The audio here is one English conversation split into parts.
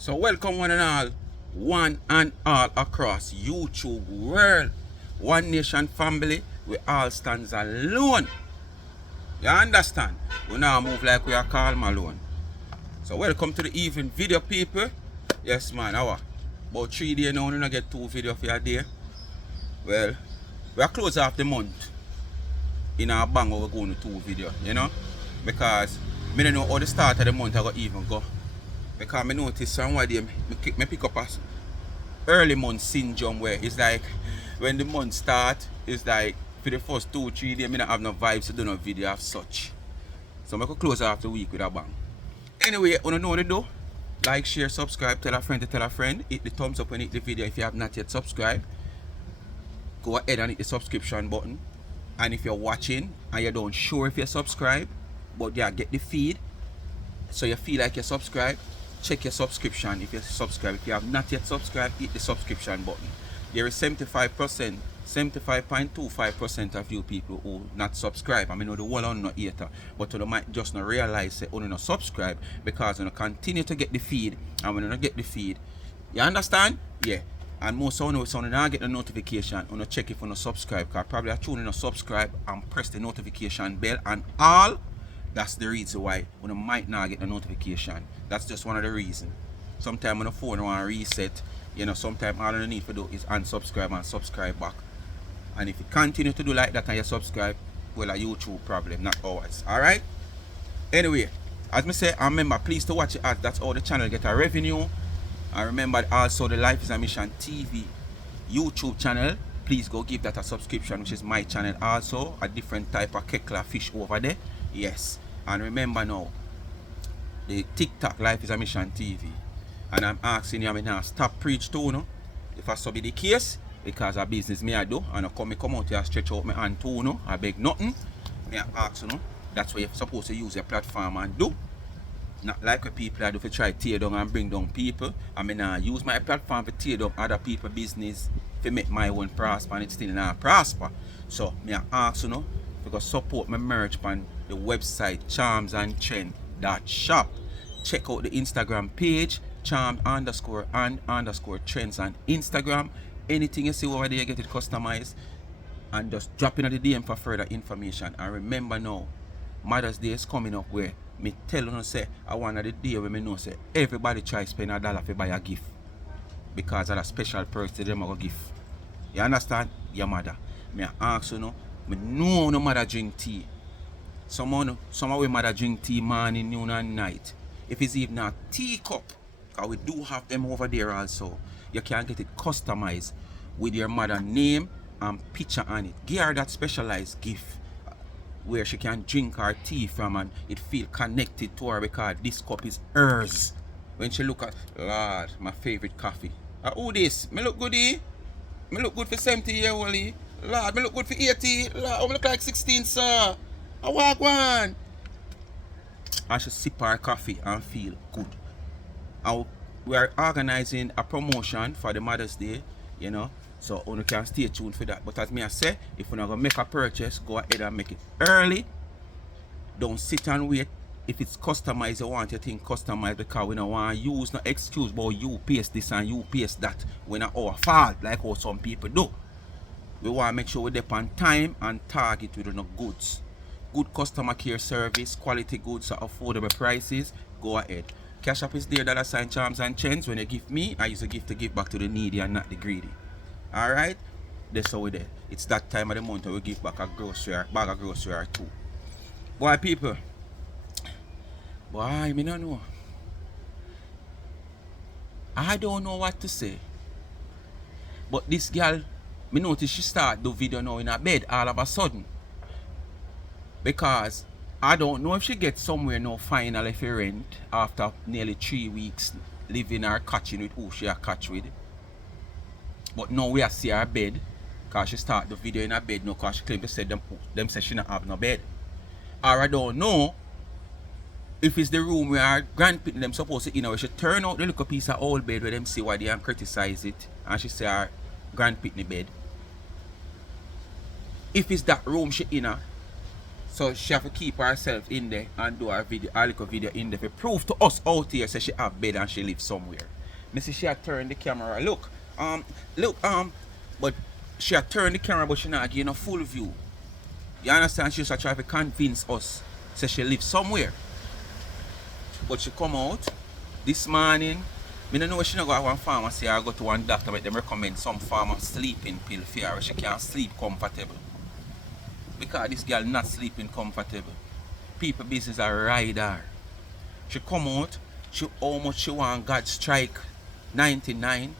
So welcome one and all across YouTube world. One nation family, we all stands alone. You understand? We now move like we are called Malone. So welcome to the evening video, people. Yes man, about 3 days now, we don't get 2 videos for a day. Well, we are close off the month. In our bang we're going to 2 videos, you know? Because I don't know how the start of the month I got even go. Because I notice somewhere I pick up a early month syndrome where it's like when the month start, it's like for the first 2-3 days I don't have no vibes to do no video of such. So I could close off the week with a bang. Anyway, you know what to do? Like, share, subscribe, tell a friend to tell a friend. Hit the thumbs up and hit the video if you have not yet subscribed. Go ahead and hit the subscription button. And if you're watching and you don't sure if you're subscribed, but yeah, get the feed so you feel like you're subscribed, check your subscription if you're subscribed. If you have not yet subscribed, hit the subscription button. There is 75.25% of you people who not subscribe. I mean, the whole on not hater, but you might just not realize that you not subscribe because you continue to get the feed, and when you don't get the feed, you understand? Yeah. And most of you now get the notification, you check if you subscribe, because probably I tune in subscribe and press the notification bell and all. That's the reason why you might not get the notification. That's just one of the reasons. Sometimes when the phone want to reset, sometimes all you need to do is unsubscribe and subscribe back. And if you continue to do like that and you subscribe, well, a YouTube problem, not ours. Alright? Anyway, as I say, remember, please to watch it as that's how the channel get a revenue. And remember also the Life is a Mission TV YouTube channel. Please go give that a subscription, which is my channel also. A different type of kekla fish over there. Yes. And remember now, the TikTok Life is a Mission TV. And I'm asking you now stop preach to you. If I so be the case, because of business me I do, and I come out here stretch out my hand to you, I beg nothing. Me I ask you, that's what you're supposed to use your platform and do. Not like what people I do to try tear down and bring down people. I mean, I use my platform to tear down other people's business to make my own prosper, and it's still not prosper. So, me ask you, because support my merch on the website charmsandtrend.shop. Check out the Instagram page, charms_and_trends on Instagram. Anything you see over there, get it customized. And just drop in at the DM for further information. And remember now, Mother's Day is coming up where me tell you say I want the day when me know say everybody try spend $1 to buy a gift because of a special perks to them I go give. You understand? Your mother. Me ask you me know no mother drink tea. Some of we mother drink tea morning, noon and night. If it's even a teacup, because we do have them over there also. You can get it customized with your mother name and picture on it. Give her that specialized gift where she can drink her tea from and it feel connected to her because this cup is hers. When she look at, Lord, my favorite coffee. Who this? Me look good, eh? Me look good for 70 years old, eh? Lord, me look good for 80. Lord, I look like 16, sir. I walk one. I should sip her coffee and feel good. And we are organizing a promotion for the Mother's Day, so you can stay tuned for that. But as me I say, if you're not going to make a purchase, go ahead and make it early. Don't sit and wait. If it's customized, you want your thing customized because we don't want to use no excuse about you paste this and you paste that. We're not our fault like how some people do. We want to make sure we're there on time and target with the goods. Good customer care service, quality goods at affordable prices. Go ahead. Cash App is there, $ charms and trends. When you give me, I use a gift to give back to the needy and not the greedy. Alright? That's how we there. It's that time of the month we give back a bag of grocery or 2. Boy, people. Boy, me don't know. I don't know what to say. But this girl, me notice she start the video now in her bed all of a sudden. Because I don't know if she gets somewhere now finally for rent after nearly 3 weeks living or catching with who she a catch with. But now we are see her bed because she start the video in her bed now because she claim to say them say she not have no bed. Or I don't know if it's the room where her grandparents them supposed to where she turn out the little piece of old bed where them see why they and criticize it and she say her grandparents bed. If it's that room she in her, so she have to keep herself in there and do her little video in there to prove to us out here say she have bed and she live somewhere. Me see she had turned the camera. Look, but she had turned the camera, but she not getting a full view. You understand? She just try to convince us. Say she live somewhere. But she come out this morning. Me don't know she not go to one pharmacy or go to one doctor, but them recommend some form of sleeping pill for her. She can't sleep comfortable. Because this girl not sleeping comfortable. People business are ride her. She come out, she how much she want God strike 99.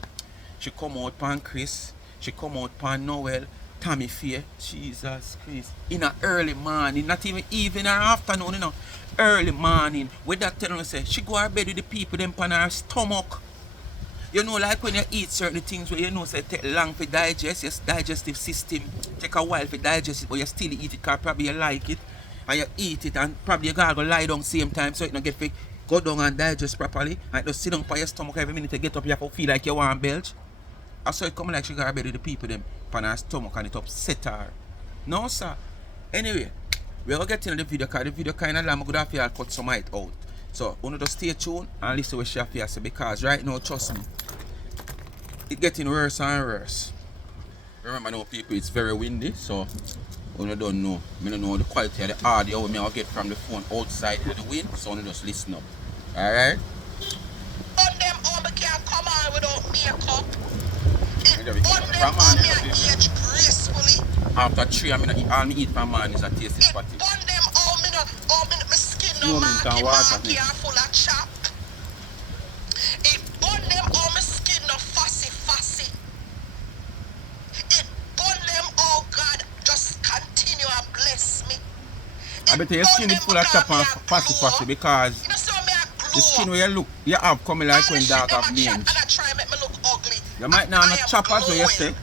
She come out pan Chris, she come out pan Noel, Tammi Faye, Jesus Christ. In a early morning, not even evening or afternoon, you know. Early morning, with that telling her say, she go to bed with the people them pan her stomach. You know, like when you eat certain things where you know say take long for digest, your digestive system take a while for digest it, but you still eat it because probably you like it. And you eat it and probably you gotta go lie down same time so it don't get fit, go down and digest properly. And just sit down for your stomach every minute to get up, you have to feel like you want belch. I saw it come like she got to bed with the people them on her stomach and it upset her. No sir. Anyway, we're gonna get into the video because the video kinda long, I'm gonna have to cut some of it out. So you just stay tuned and listen to what she have to say, because right now, trust me, it's getting worse and worse. Remember now people, it's very windy, so you don't know. I don't know the quality of the audio I get from the phone outside in the wind, so you just listen up. Alright? On them all can't come on without makeup. On them From all man, me age gracefully. after 3 I eat all me eat from man is a tasty spotty. On them all my skin no marky full of chop. It on them all my skin no fussy. It on them all God just continue and bless me. I bet your skin is full of chop and fussy because the skin where you look, you have coming like when dog have mange. You might not have chop as well you say,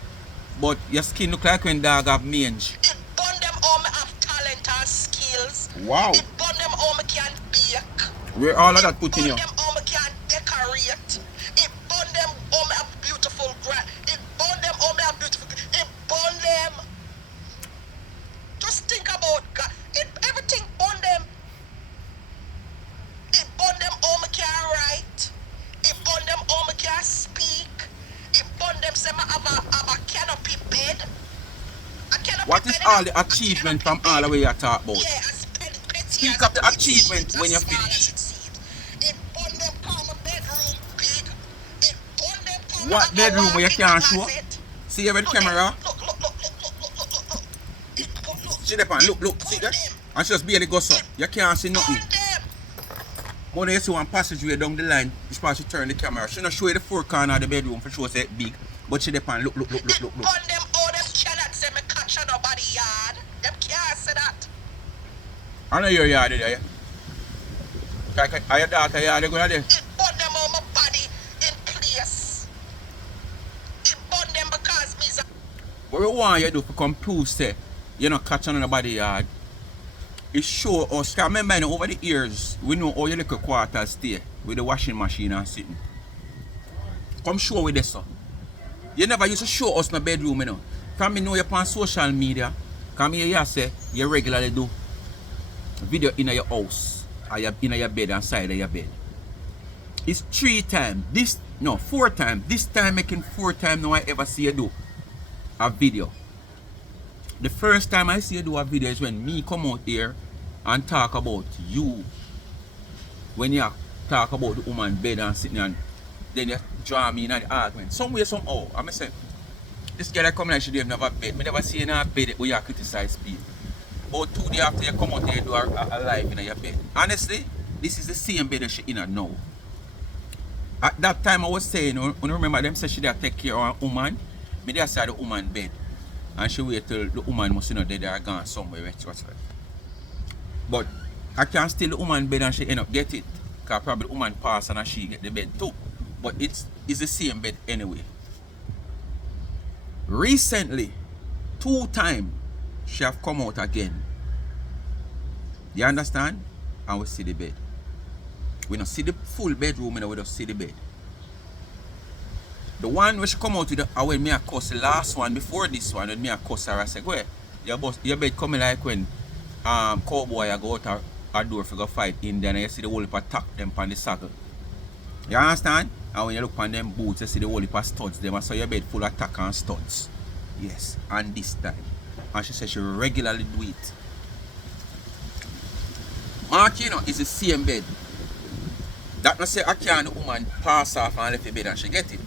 but your skin look like when dog have mange. It burn them all me have talent and skills. Wow. It burn them all me can bake. Where all of that put in you? It burn them all me can decorate. It burn them all me have beautiful It burn them all me have beautiful. It burn them. Just think about God. Everything burn them. It burn them all me can write. It burn them all me can speak. It burn them say I have a canopy bed. What is all the achievement from all the way you talk about? Yeah, speak of the achievement when you finish. It burn them call my bedroom big. It burn them call what bedroom where you can't show? See you with the camera? Look. See that pan, look, see that? And she just barely goes up. You can't see nothing. When you see one passageway down the line, this part she turn the camera. She not show you the four corner of the bedroom for sure say it big. But she depend, look. Burn them all them cannot say me catch on nobody yard. Them can't say that. I know your yard there. Are your daughter yard going there? It burn them all my body in place. It burn them because me's What we want you to do to come prove say you not catch on nobody yard. It show us, because remember over the years, we know how your little quarters stay with the washing machine and sitting. Come show with this. You never used to show us in the bedroom, you know. From me know you're on social media, come here say you regularly do video in your house, or in your bed and side of your bed. It's 4 times. This time making 4 times now I ever see you do a video. The first time I see you do a video is when me come out here and talk about you. When you talk about the woman bed and sitting and then you draw me in the argument. Somewhere, somehow, I'm saying, this girl that come like she didn't have a bed. I never see in her bed where you criticize people. About 2 days after you come out here and do a live in your bed. Honestly, this is the same bed that she in now. At that time I was saying, you remember them say she did take care of a woman. Me there say the woman bed. And she wait till the woman must dead or gone somewhere. But I can steal the woman bed and she end up get it. Because probably the woman pass and she get the bed too. But it's the same bed anyway. Recently, 2 times she have come out again. You understand? And we see the bed. We don't see the full bedroom, we don't see the bed. The one where she come out with when me a cuss, the last one before this one, when me a cuss her, I say, go ahead, your bed coming like when cowboy I go out a door for go fight in there and you see the whole heap attack them on the saddle. You understand? And when you look on them boots, you see the whole heap of studs. Them, so your bed full of tack and studs. Yes, and this time. And she says she regularly do it. Mark, you know, is the same bed. That not say I can't the woman pass off and left the bed and she get it.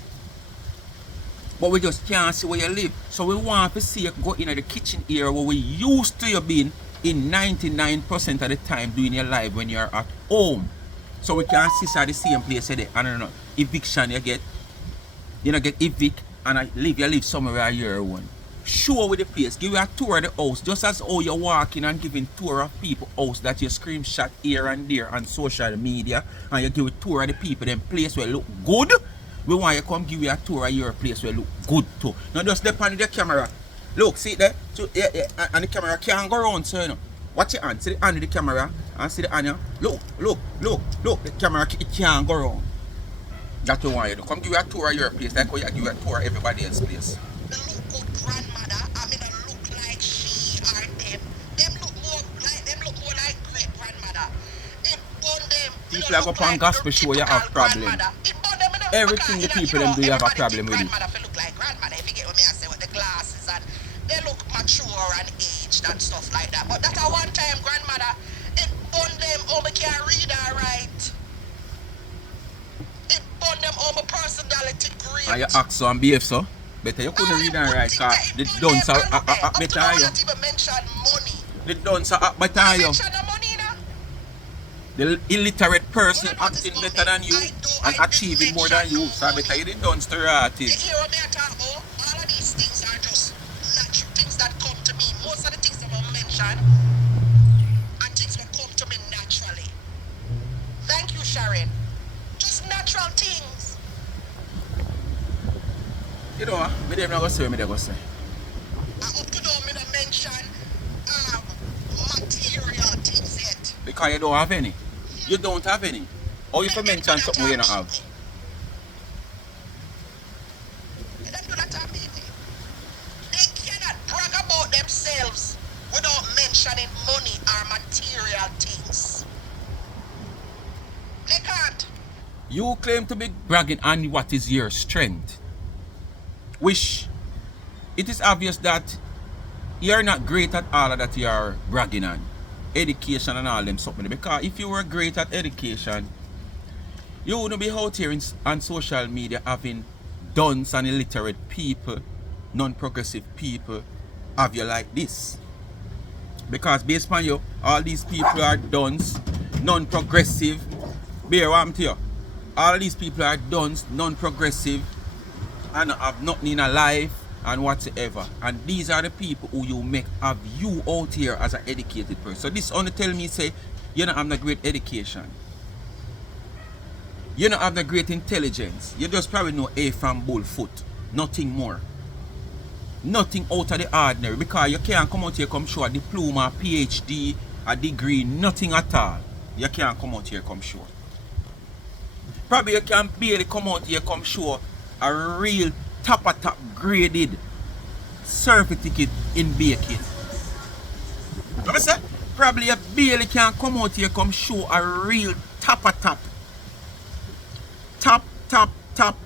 But we just can't see where you live. So we want to see you go in the kitchen area where we used to you being in 99% of the time doing your life when you're at home. So we can see at the same place there. I don't know. Eviction you get evict and you live somewhere where you're one. Show with the place, give you a tour of the house, just as how you're walking and giving tour of people house that you screenshot here and there on social media, and you give a tour of the people, them place where look good. We want you come give you a tour of your place where look good too. Now just depend on the camera. Look, see there? So, yeah, and the camera can't go around, so you know. Watch your hand, see the hand of the camera, and see the hand. Look, the camera it can't go around. That's what we want you to come give you a tour of your place, like how you give you a tour of everybody else's place. Grandmother, I mean, look like she or them. Them look more like great grandmother. It burn them. People are going on gospel show, you have problem. Everything the people them do, you have a problem with it. Grandmother look like grandmother, if you get what me I say, with the glasses and they look mature and aged and stuff like that. But that a one time grandmother, it burn them, oh me can't read her right. It burn them, oh my personality great. And you act so and behave so. Better you couldn't read and write, cause the dunce are better you. The dunce are better you. The illiterate person acting better than you and achieving more than you. So better you the dunce to write it. You hear what me talk about? All of these things are just natural things that come to me. Most of the things that I mention are things that come to me naturally. Thank you, Sharon. Just natural things. You know what? Me dem not go say what me dem go say. Up to now, me don't mention material things yet. Because you don't have any. You don't have any. Or you can mention something you don't have. They don't do that to me. They cannot brag about themselves without mentioning money or material things. They can't. You claim to be bragging on what is your strength. Which it is obvious that you're not great at all of that you're bragging on. Education and all them something. Because if you were great at education, you wouldn't be out here on social media having dunce and illiterate people, non-progressive people have you like this. Because based on you, all these people are dunce, non-progressive. Bear what I'm to you. All these people are dunce, non-progressive, and have nothing in a life and whatsoever. And these are the people who you make have you out here as an educated person. So this only tell me say you don't have no great education. You don't have no great intelligence. You just probably know A from bullfoot. Nothing more. Nothing out of the ordinary. Because you can't come out here come show a diploma, PhD, a degree, nothing at all. You can't come out here come show. Probably you can barely come out here come show a real top graded certificate in baking. What I say? Probably you barely can come out here come show a real top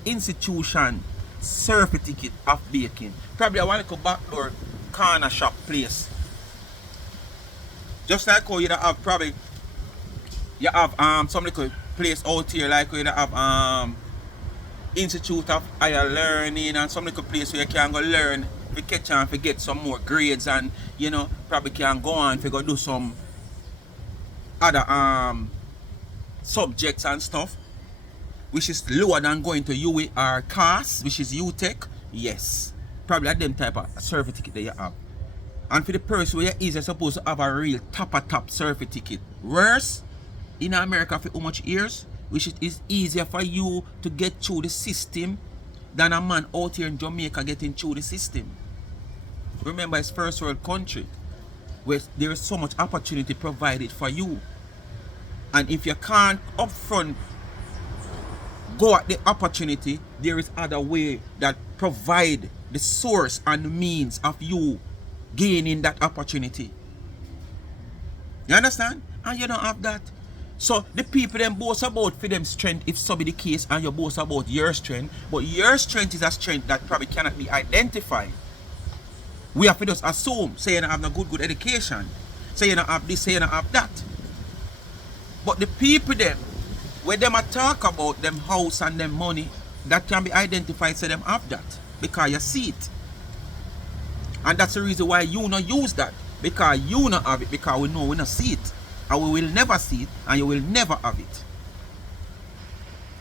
institution certificate of baking. Probably I want to go backdoor corner shop place. Just like how you have probably you have some little place out here like you have Institute of Higher Learning and some little place where you can go learn, to catch on to get some more grades, and you know probably can go on to go do some other subjects and stuff which is lower than going to UE or CAS, which is UTech. Yes, probably at them type of certificate that you have. And for the person where you is supposed to have a real top certificate. Worse, in America for how much years? Which it is easier for you to get through the system than a man out here in Jamaica getting through the system. Remember, it's first world country where there is so much opportunity provided for you. And if you can't upfront go at the opportunity, there is other way that provide the source and means of you gaining that opportunity. You understand? And you don't have that. So the people them boast about for them strength if so be the case, and you boast about your strength, but your strength is a strength that probably cannot be identified. We have to just assume, say you don't have no good education, say you don't have this, say you don't have that. But the people them, when them a talk about them house and them money, that can be identified, say them have that, because you see it. And that's the reason why you not use that, because you not have it, because we know we not see it. And we will never see it, and you will never have it.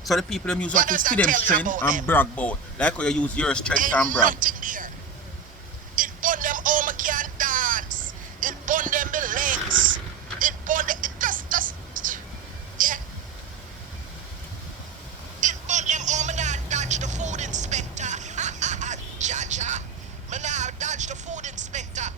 So the people them use what to see them strength and brag about. Like how you use your strength and brag. It burn them home, I can't dance. It burn them my legs. It burn them, it just, yeah. It burn them home, and I dodge the food inspector. Jaja, me now dodge the food inspector.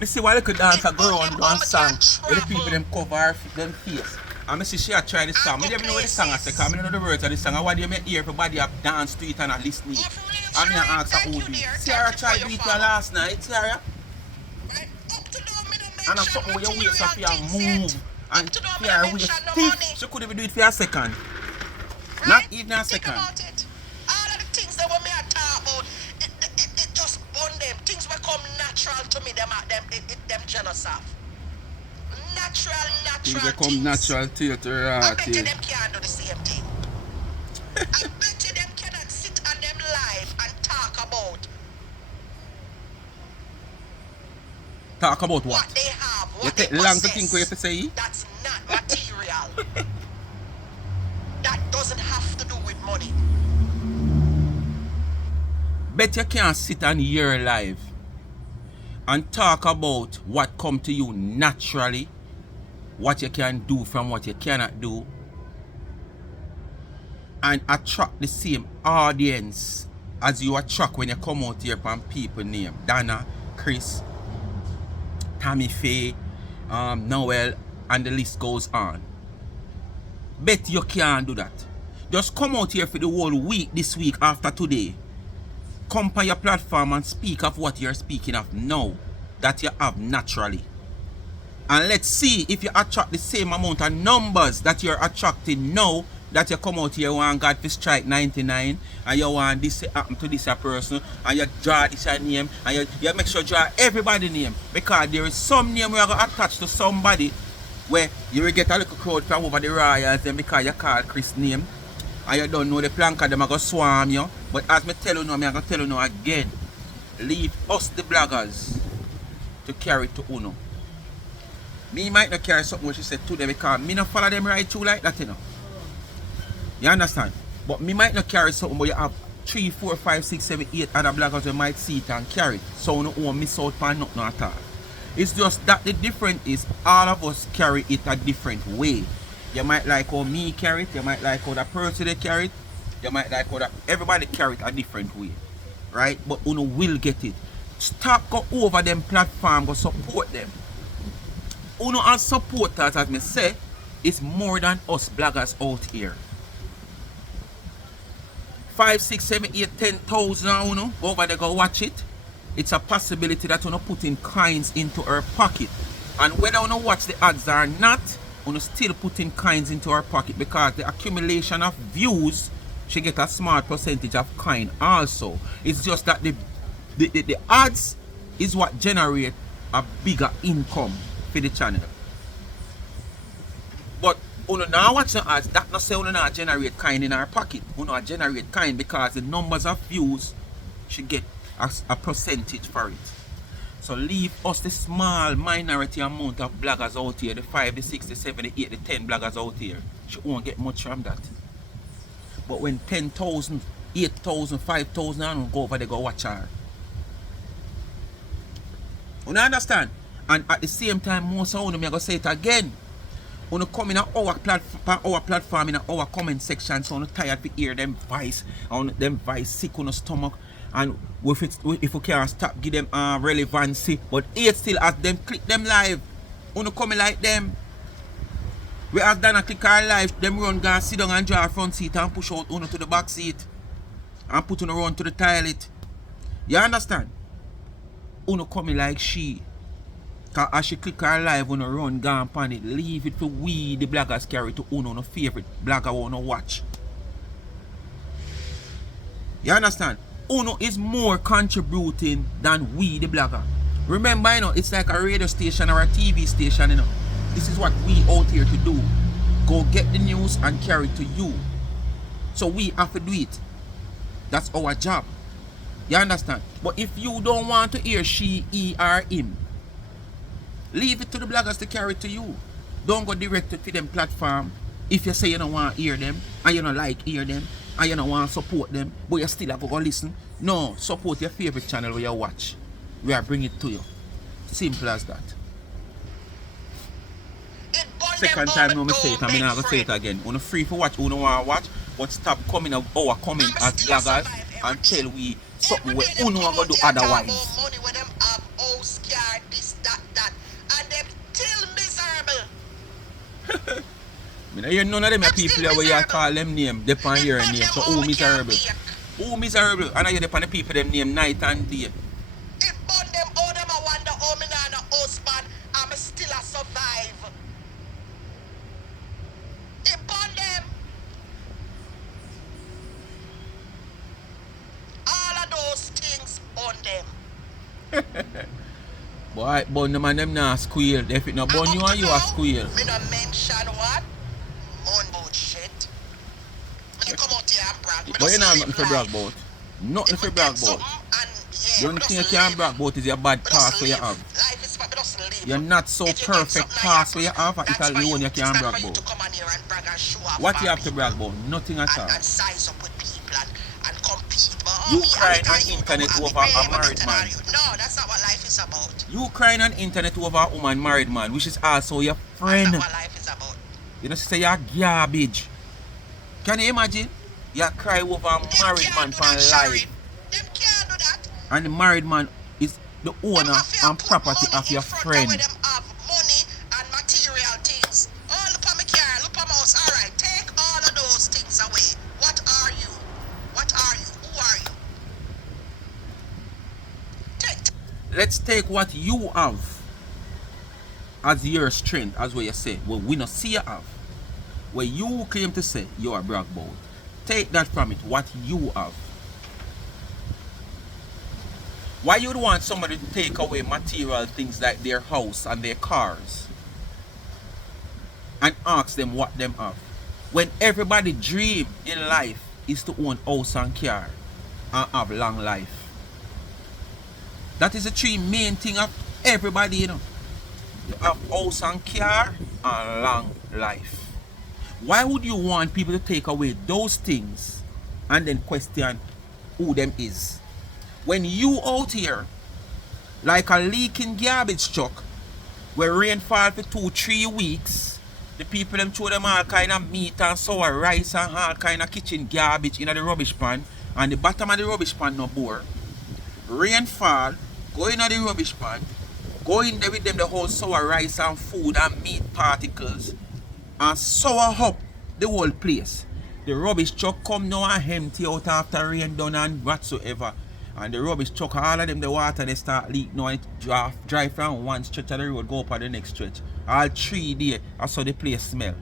Me see why they could dance a girl on one song where the people them cover them face. And me see she a try this song. Me don't even know what the song I say, because I don't know the words of the song. And what do you make hear everybody have dance to it and a listen to it. And me ask her who do it. Sarah tried to do it last night, Sarah. And I'm something where your waist off your move. And your waist stiff. She couldn't even do it for a second. Not even a second. All of the things that we are talking about, it just burn them. Things will come natural to me, them jealous of. Natural things will come natural to you, to I bet you them can't do the same thing. I bet you them cannot sit on them live and talk about. Talk about what? What they have, what you they take long to think what you have to say? That's not material. That doesn't have to do with money. Bet you can't sit on your live and talk about what come to you naturally, what you can do from what you cannot do, and attract the same audience as you attract when you come out here from people name Donna, Chris, Tammi, Faye, Noel, and the list goes on. Bet you can't do that. Just come out here for the whole week this week after today. Come on your platform and speak of what you're speaking of now that you have naturally. And let's see if you attract the same amount of numbers that you're attracting now that you come out here, you want God to strike 99 and you want this to happen to this person and you draw this name and you make sure you draw everybody's name, because there is some name we are going to attach to somebody where you will get a little crowd from over the royals then because you call Chris name and you don't know the plank of them are going to swarm you. But as me tell you now, I'm going to tell you now again, leave us the bloggers to carry to Uno. Me might not carry something what she said today because me not follow them right through like that, you know. You understand? But me might not carry something, but you have 3, 4, 5, 6, 7, 8 other bloggers who might see it and carry it. So you don't miss out on nothing at all. It's just that the difference is all of us carry it a different way. You might like how me carry it, you might like how that person they carry it, you might like how that everybody carry it a different way. Right? But Uno will get it. Stop go over them platform, go support them. Uno as supporters, as me say, is more than us bloggers out here. 5, 6, 7, 8, 10,000 Uno over there go watch it. It's a possibility that Uno put in coins into our pocket. And whether Uno watch the ads or not, Uno still put in coins into our pocket, because the accumulation of views she get a small percentage of coin also. It's just that the ads is what generate a bigger income for the channel. But Uno now watch the ads, that not say Uno not generate coin in our pocket. Uno generate coin because the numbers of views she get a percentage for it. So leave us the small minority amount of bloggers out here, the 5, the 6, the 7, the 8, the 10 bloggers out here. She won't get much from that. But when 10,000, 8,000, 5,000 and go over there go watch her. You understand? And at the same time, most of them, I'm going to say it again. When you come in our platform, in our comment section, so I'm tired to hear them voice, and them voice sick on the stomach. And if we can stop, give them relevancy. But it still as them click them live. When you come like them. We as Donna click our live, them run go sit down and draw a front seat and push out Uno to the back seat. And put Uno run to the toilet. You understand? Uno coming like she. Cause as she click her live on a run gone pan it, leave it for we the bloggers carry to uno no favorite blogger wanna watch. You understand? Uno is more contributing than we the blogger. Remember, you know, it's like a radio station or a TV station, you know. This is what we out here to do. Go get the news and carry it to you. So we have to do it. That's our job. You understand? But if you don't want to hear she, he, or him, leave it to the bloggers to carry it to you. Don't go direct to them platform if you say you don't want to hear them and you don't like hear them and you don't want to support them, but you still have to go listen. No, support your favorite channel where you watch. We are bringing it to you. Simple as that. Second time no mistake, I'm not gonna say it again. When free for watch, who don't want to watch, but stop coming of our comment as bloggers until we something where who don't want to do otherwise. Money where them have house, car, this, that, and them still miserable. I mean, you none of them people where you call them name, depend your name. So who miserable? Who miserable? And I hear depend the people them name night and day. If on them, all them I wonder how me not a husband, I'm still a survive. If on them, all of those things on them. Boy, bun them and them not squeal. If it not bun you and you are squeal. Me not mention what? Mon bullshit. When you come out here and brag, But you know nothing to brag about. Nothing to brag about. The only thing you can brag about is your bad past where you have. You're not so perfect past where you have, it's alone you can brag about. What you have to brag about? Nothing at all. And size up with people and compete. You crying on internet over a married man. No, that's not what life is about. You crying on internet over a woman married man, which is also your friend. That's not what life is about. You know, say you're garbage. Can you imagine? You cry over a married man for life. Them can't do that. And the married man is the owner and property of your friend. Them have money and material things. Oh, look at my car, look at my house. All right, take all of those things away. What are you? What are you? Who are you? Let's take what you have as your strength, as what you say. What we not see you have. What you claim to say you are brag about. Take that from it, what you have. Why you'd want somebody to take away material things like their house and their cars and ask them what them have? When everybody dream in life is to own house and car and have long life. That is the three main thing of everybody, you know. To have house and car and long life. Why would you want people to take away those things and then question who them is? When you out here, like a leaking garbage truck, where rain fall for 2-3 weeks, the people them throw them all kind of meat and sour rice and all kind of kitchen garbage in the rubbish pan, and the bottom of the rubbish pan no bore. Rain fall, go in the rubbish pan, go in there with them the whole sour rice and food and meat particles, and sour up the whole place. The rubbish truck come now and empty out after rain done and whatsoever. And the rubbish truck, all of them, the water they start leak now, and it dry from one stretch of the road, go up on the next stretch. All 3 days, I saw the place smell.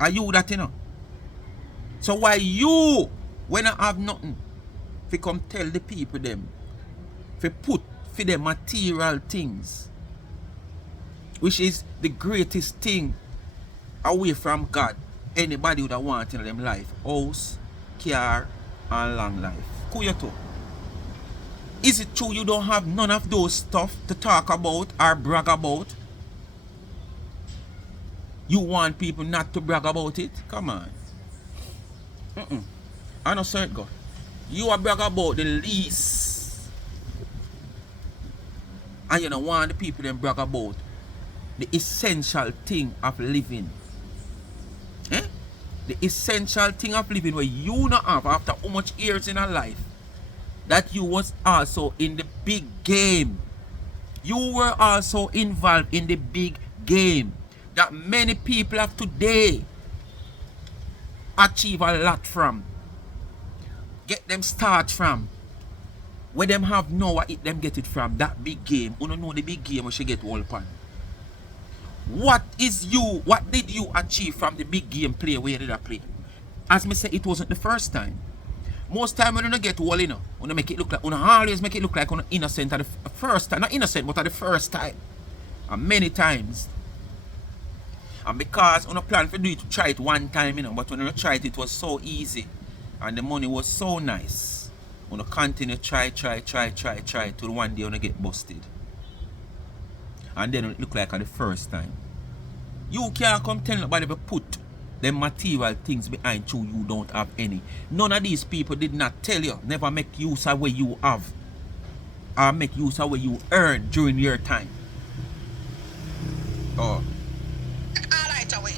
Are you that, you know? So why you, when I have nothing, if you come tell the people them, if you put for them material things, which is the greatest thing away from God, anybody would have want in them life, house, car, and long life. Kuyato. Is it true you don't have none of those stuff to talk about or brag about? You want people not to brag about it? Come on. I know certain God. You are brag about the least. And you don't want the people them brag about the essential thing of living. The essential thing of living where you not have after how much years in a life, that you was also in the big game. You were also involved in the big game that many people have today achieve a lot from. Get them start from. Where them have now, it them get it from that big game. You don't know the big game we should get all upon. What did you achieve from the big game play where you did I play? As me say, it wasn't the first time. Most time when you get all in, you make it look like, you always make it look like you're innocent at the first time. Not innocent, but at the first time. And many times. And because you plan to do it, try it one time, but when you tried it, it was so easy. And the money was so nice. You continue try till one day you get busted. And then it look like at the first time. You can't come tell nobody to put them material things behind you don't have any. None of these people did not tell you, never make use of what you have. Or make use of what you earn during your time. Oh. Alright away.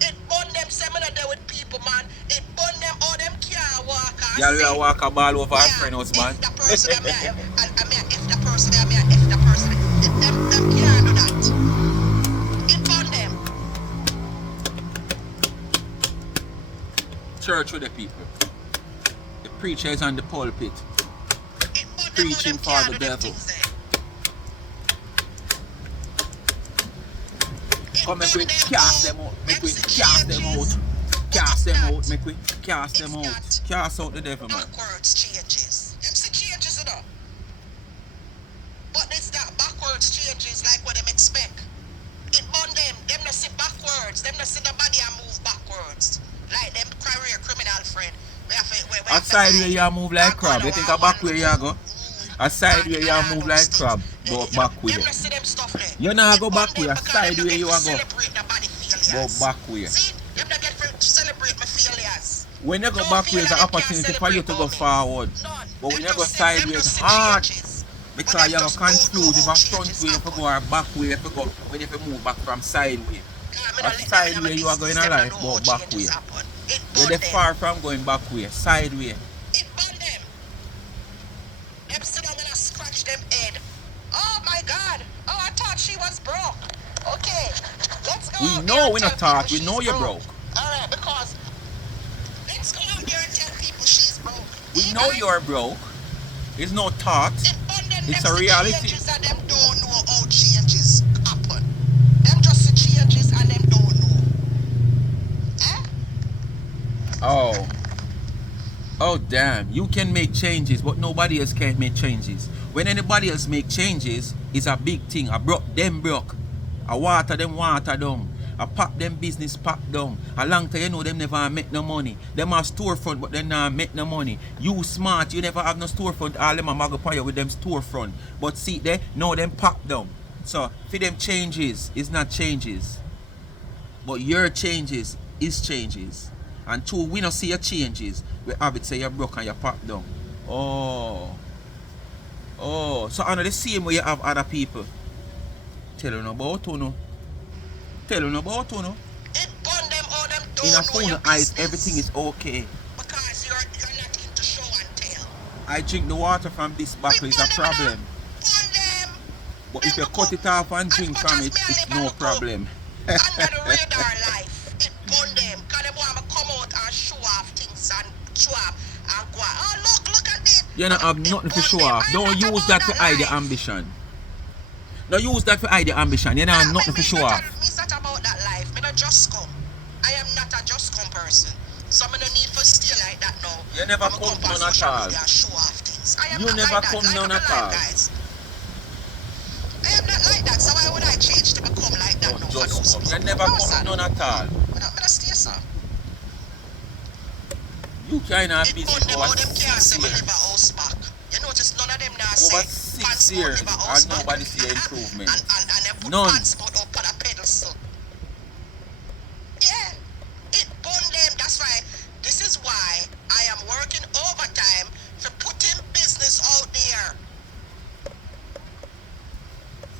It burn them seminar there with people, man. It burn them all them can't walk. Yeah, we are walk a ball over our friend house, man. If the person if the person if the person them can't do that. It burn them. Church with the people. The preacher is on the pulpit. Preaching for the devil. Come make we cast them out. Make we cast them out. Cast them out. Make we cast them out. Cast out the devil, man. Backwards changes. Them see changes, you know. But it's that backwards changes like what them expect. It burn them. Them not see backwards. Them not see the body and move backwards. Like them career criminal friend. Aside where you move like crab. You think a back where you go? Aside where you move like crab, but back way. You not go back way. Aside where you go. Go back way. See, you not get to celebrate my failures. When you go back way, it's an opportunity for you to go forward. But when you go sideways, it's hard. Because you're confused if a front way, if you go or back way, if you go, when you move back from sideway. A side way you are going a life, but back way. You're far from going back way, side way. It burn them. Them sit down and I scratch them head. Oh my God. Oh, I thought she was broke. Okay, let's go. We know we're not talk. We know you're broke. Alright, because let's go out there and tell people she's broke. We know you're broke. It's no thought. It's a reality. And them don't know how changes happen. Them just see changes and them don't know. Oh. Oh damn. You can make changes, but nobody else can make changes. When anybody else make changes, it's a big thing. I broke them broke. I water them water down. I pop them business pop down. A long time you know them never make no money. Them have storefront but they not make no money. You smart, you never have no storefront. All them a mag up you with them storefront. But see there, now them pop down. So for them changes, it's not changes. But your changes is changes. And two, we don't see your changes. We have it say you're broke and you pop down. Oh. Oh. So under the same way you have other people. Tell them about you. Tell them about you. It burn them all them don't in a know phone your eyes, business. everything is okay. Because you're not into show and tell. I drink the water from this bottle, it's a problem. But if you cut it off and drink from it, it's no problem. Under the radar life, it burn them. Because they want to come out and show off things and show off and go, oh look at this. You don't have nothing to show off. Don't use that to hide your ambition. Don't use that to hide your ambition. You don't have nothing to show off. It's not about that life. I don't just come. I am not a just come person. So I don't need to stay like that now. You never come none at all. Show off things. I am You not never like come that. none Like at all. guys. I am not like that. So why would I change to become like that now? Just come. You never come none at all. I'm not stay, sir. You kind of It busy burn them over how them can't 6 say me years. live a house back. You notice none of them now Over say 6 years and nobody see the improvement. And them put None. pants mouth up on a pedestal. Yeah, it burn them. That's why. This is why I am working overtime for putting business out there.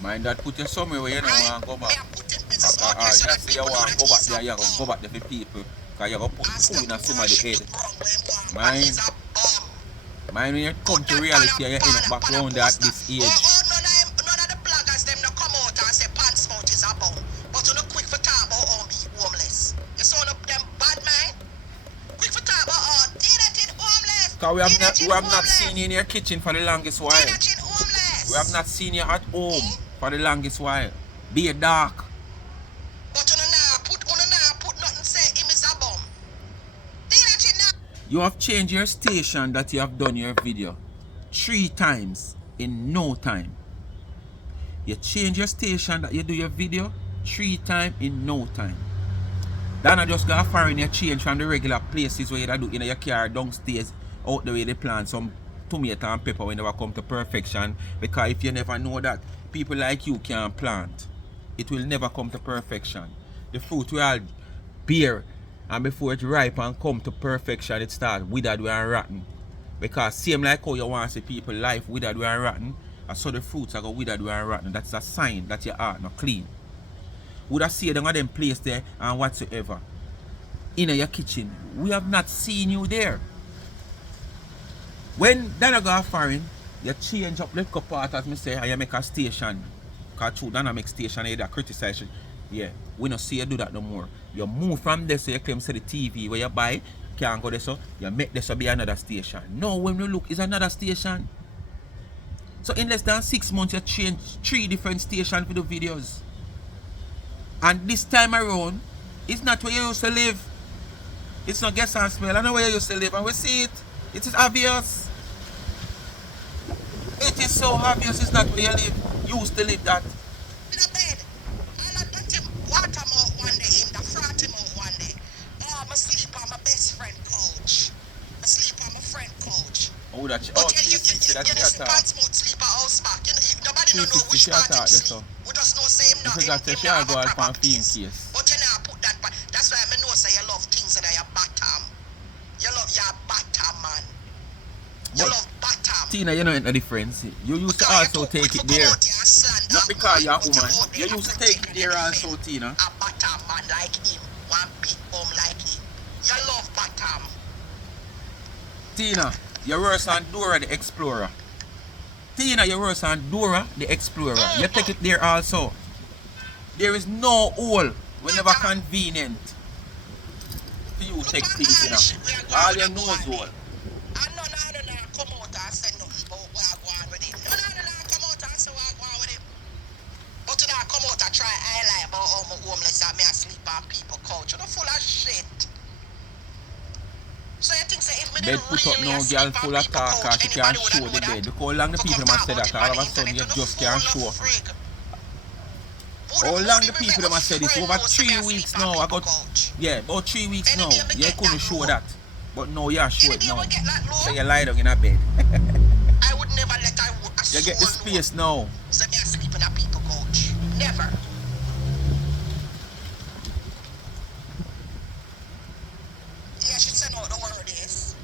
Mind that put you somewhere where you don't want to go back. Me are putting business out there so that Just say you people know want that to go back he's there, a you bum. go back there for people. Because you're going to put And food in stop somebody's worship head. the ground when he Mind. is a bum. Mind when you come to reality, you end up back around there at this age. None of the bloggers them no come out and say pants mouth is a bum. But you no quick for talk about how be homeless. You saw them bad mind? Quick for talk about how did homeless. Because we have not homeless. seen you in your kitchen for the longest while. Homeless. We have not seen you at home for the longest while. Be a dark. But you put nothing say him is a bum. You have changed your station that you have done your video 3 times in no time. You change your station that you do your video 3 times in no time. Donna just got foreign you change from the regular places where you do in your car downstairs out the way they plant some tomato and pepper when they come to perfection. Because if you never know that, people like you can't plant. It will never come to perfection. The fruit will bear, and before it ripe and come to perfection, it starts withered and rotten. Because same like how you want to see people life withered and rotten, and so the fruits are go withered and rotten. That's a sign that your heart not clean. Would have seen them at them place there and whatsoever. In your kitchen, we have not seen you there. When Donna go foreign, you change up little part as me say, and you make a station. Because true, Donna make station, you criticize it. Yeah, we don't see you do that no more. You move from there, so you claim to the TV where you buy, can't go there, so you make this be another station. No, when we look, it's another station. So in less than 6 months, you change 3 different stations for the videos. And this time around, it's not where you used to live. It's not guess and smell. I know where you used to live, and we see it. It is obvious. It is so obvious it's not where you live. You used to live that. In a bed. I let him water him out one day, him, the frat him out one day. Oh, I sleep on my best friend couch. I sleep on my friend couch. Oh, that's But you sleep pants mouth, sleep a house back. Nobody don't know which part him sleep. We just know say him not him have a proper place. But you know put that back. That's why I know say you love things that are your bottom. You love your bottom, man. You love bottom. Tina, you know the difference. You used to also take it there. Not because you're a woman. You used to take it there also, Tina. A bottom man like him. One big bum like him. You love bottom. Tina, you're worse than Dora the Explorer. Tina, you're worse than Dora the Explorer. You take it there also. There is no hole whenever convenient for you take things, you know. All your nose hole. I know come out and say nothing about what I go on with him. No, come out and say what I go on with him. But you know, come out and try highlight about how I'm homeless and me asleep on people couch. You're full of shit. So you think say if me Bed put up no girl full of talk cause she can't show the bed. Because long the people must say that all of a sudden you just can't show. How long the people must say this? Over 3 weeks now. I got about 3 weeks now. You couldn't show that. But now you show it now. So you lie down in a bed. I would never let you get the space now. So me asleep in a people couch. Never. Yeah, she said out the word is.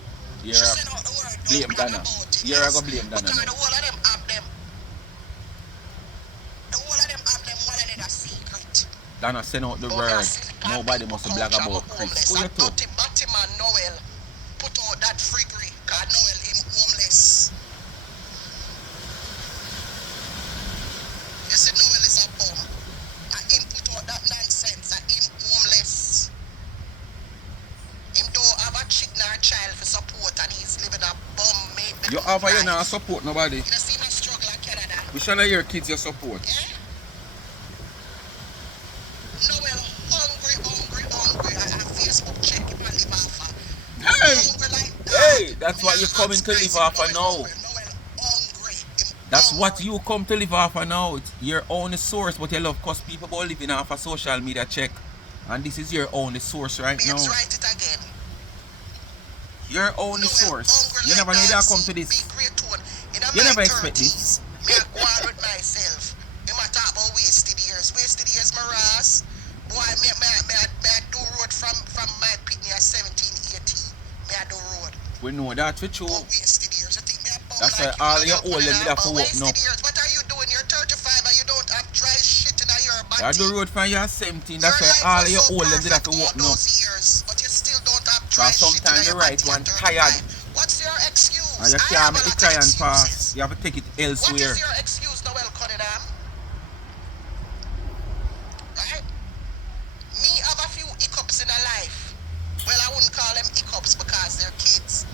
She said out the word. Blame Donna. You're going to blame Donna. Because the whole of them have them. The whole of them have them one another secret. Donna send out the word. Nobody must blab about Chris. Who you talk? Batty man Noel put out that freakery. God Noel him homeless. You see Noel is a bum. And him put out that nonsense and him homeless. Him don't have a chick nor a child for support and he's living a bum made. You have a you not support nobody. You see me struggle in Canada. We shall not your kids your support. Yeah? Noel hungry. I Facebook check him and live off. Hey, that's what you're coming to live off of now. That's what you come to live off of now. It's your own source, but you love cause people about living off a social media check. And this is your only source right now. Let's write it again. Your only source. You never need to come to this. You never expect this. Me I go on with myself. Me I talk about wasted years. Wasted years, my Ross. Boy, me do road from my pitney at 17, 18. Me I do road. We know that for true. But wasted years. You think me I bum that's like why all your old them have to work now. What are you doing? You're 35 and you don't have dry shit in your body. I do road from your 17. That's why all your old them have to work now. But you still don't have dry shit sometimes you right one tired. What's your excuse? And you can't make it try and pass. You have to take it elsewhere. What is your excuse, Noel Cunningham? Right? Me have a few hiccups in a life. Well, I wouldn't call them hiccups because they're kids.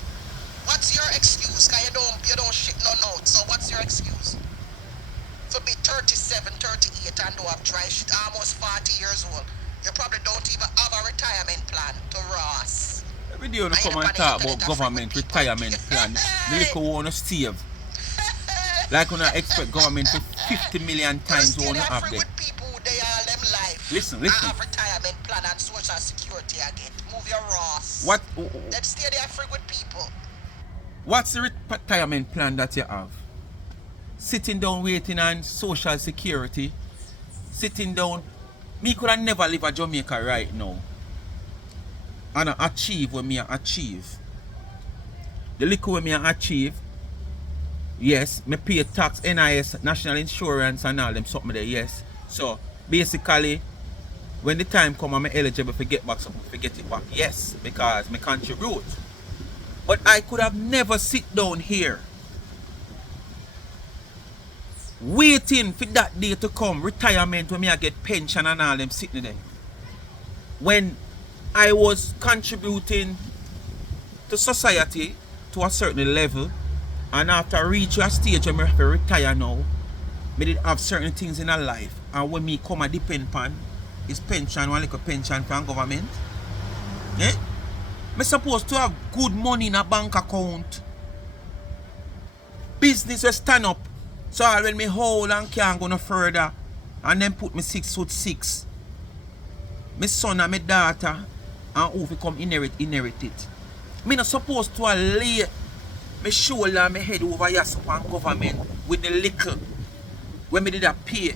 What's What's your excuse? For be 37, 38 and don't have dry shit, almost 40 years old. You probably don't even have a retirement plan to Ross. Every day when I come and talk about government retirement plan, the little want to save. Like when I expect government to 50 million times want to have them. People, they all them life. Listen. Have retirement plan and social security again. Move your Ross. What? Let's stay there free with people. What's the retirement plan that you have? Sitting down waiting on social security. Sitting down. Me could have never live a Jamaica right now. And I achieve what me achieve. The little what me achieve. Yes, me pay tax, NIS, national insurance and all them something there, yes. So basically, when the time come I'm eligible to get back something, to get it back. Yes, because me contribute. But I could have never sit down here waiting for that day to come, retirement when me I get pension and all them sitting there. When I was contributing to society to a certain level, and after I reach a stage where I have to retire now, I did have certain things in a life. And when me come and depend upon is pension, one little pension from government. Eh? I'm supposed to have good money in a bank account. Business will stand up. So when me hold and can't go no further, and then put me 6'6". My son and my daughter, and who come inherit it. Me not supposed to lay my shoulder and my head over here upon government with the little when me did a pay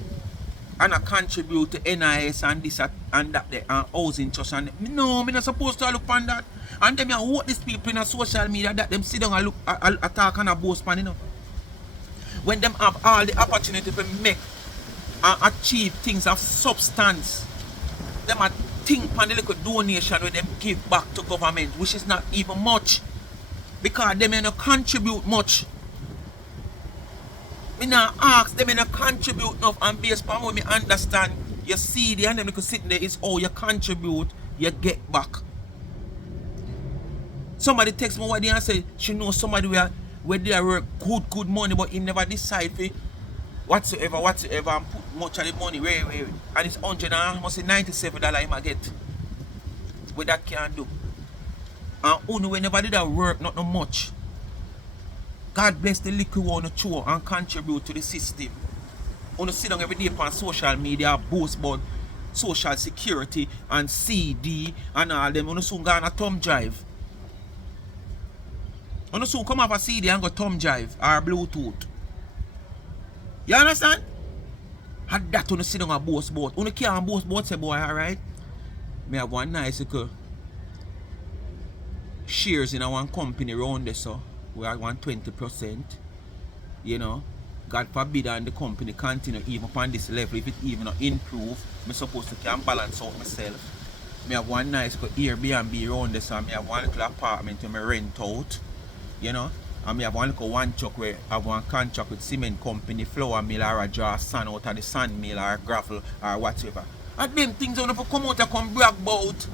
and I contribute to NIS and this and that there and housing trust and no, me not supposed to look on that. And them what these people in a social media that them sit down and look at talk and a boast pan, you know. When them have all the opportunity to make and achieve things of substance, them a think on the little donation where them give back to government, which is not even much. Because they may not contribute much. Me not ask, they may not contribute enough, and based upon what me understand, you see the and them could sit there is how you contribute, you get back. Somebody text me what they and say she knows somebody where they work good money, but he never decide for whatsoever and put much of the money where and it's $100 and must say $97 he might get. What that can do. And Uno whenever did that work, not no much. God bless the little one to and contribute to the system. Uno sit down every day on social media, boast about social security and CD and all them. Uno soon go on a thumb drive. Uno soon come off a CD and go thumb drive or Bluetooth. You understand? And that uno sit down and boast about. Uno can't boast about say boy, alright? Me have one nice little shares in one company around there, so we are 120%. You know, God forbid and the company continue even upon this level. If it even not improve, I'm supposed to can balance out myself. Me have one nice Airbnb around there, so I have one little apartment to me rent out. You know, and me have one little one truck where I have one contract with cement company, flour mill or a draw sand out of the sand mill or gravel or whatever. And them things don't have to come out and come brag about.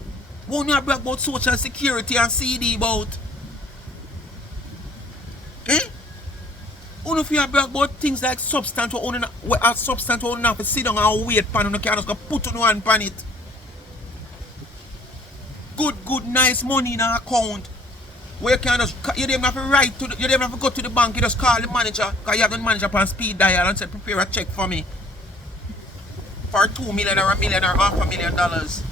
Won't you brag about social security and CD about? Eh? Only if you brag about things like substance or a substance or have to sit down and wait pan and you can just put on one pan it. Good, nice money in an account. Where you can just, you don't have to write to you don't have to go to the bank, you just call the manager, because you have the manager on speed dial and say prepare a check for me. For $2 million or $1 million or $500,000.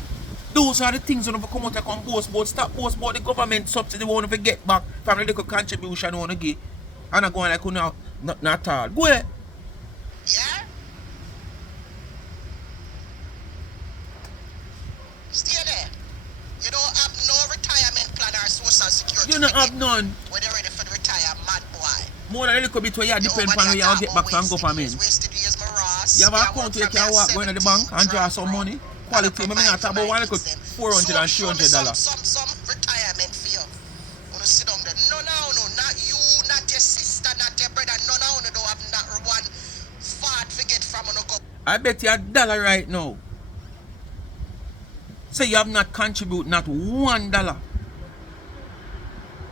Those are the things you don't come out and come boast about. Stop boast about the government subsidy you want to get back from the little contribution you want to give. And I'm going like you know, not at all. Go ahead. Yeah? Stay there. You don't have no retirement plan or social security. You don't have none. When you're ready for the retire, mad boy. More than a little bit where you depend on where you get back from government. You have an account where you can walk going to the bank and draw some money. Quality, maybe not about one like $400 and $300. Some retirement for you. When you sit down there, no, not you, not your sister, not your brother, none of you don't have not one fart forget from you go. I bet you $1 right now. Say you have not contribute not $1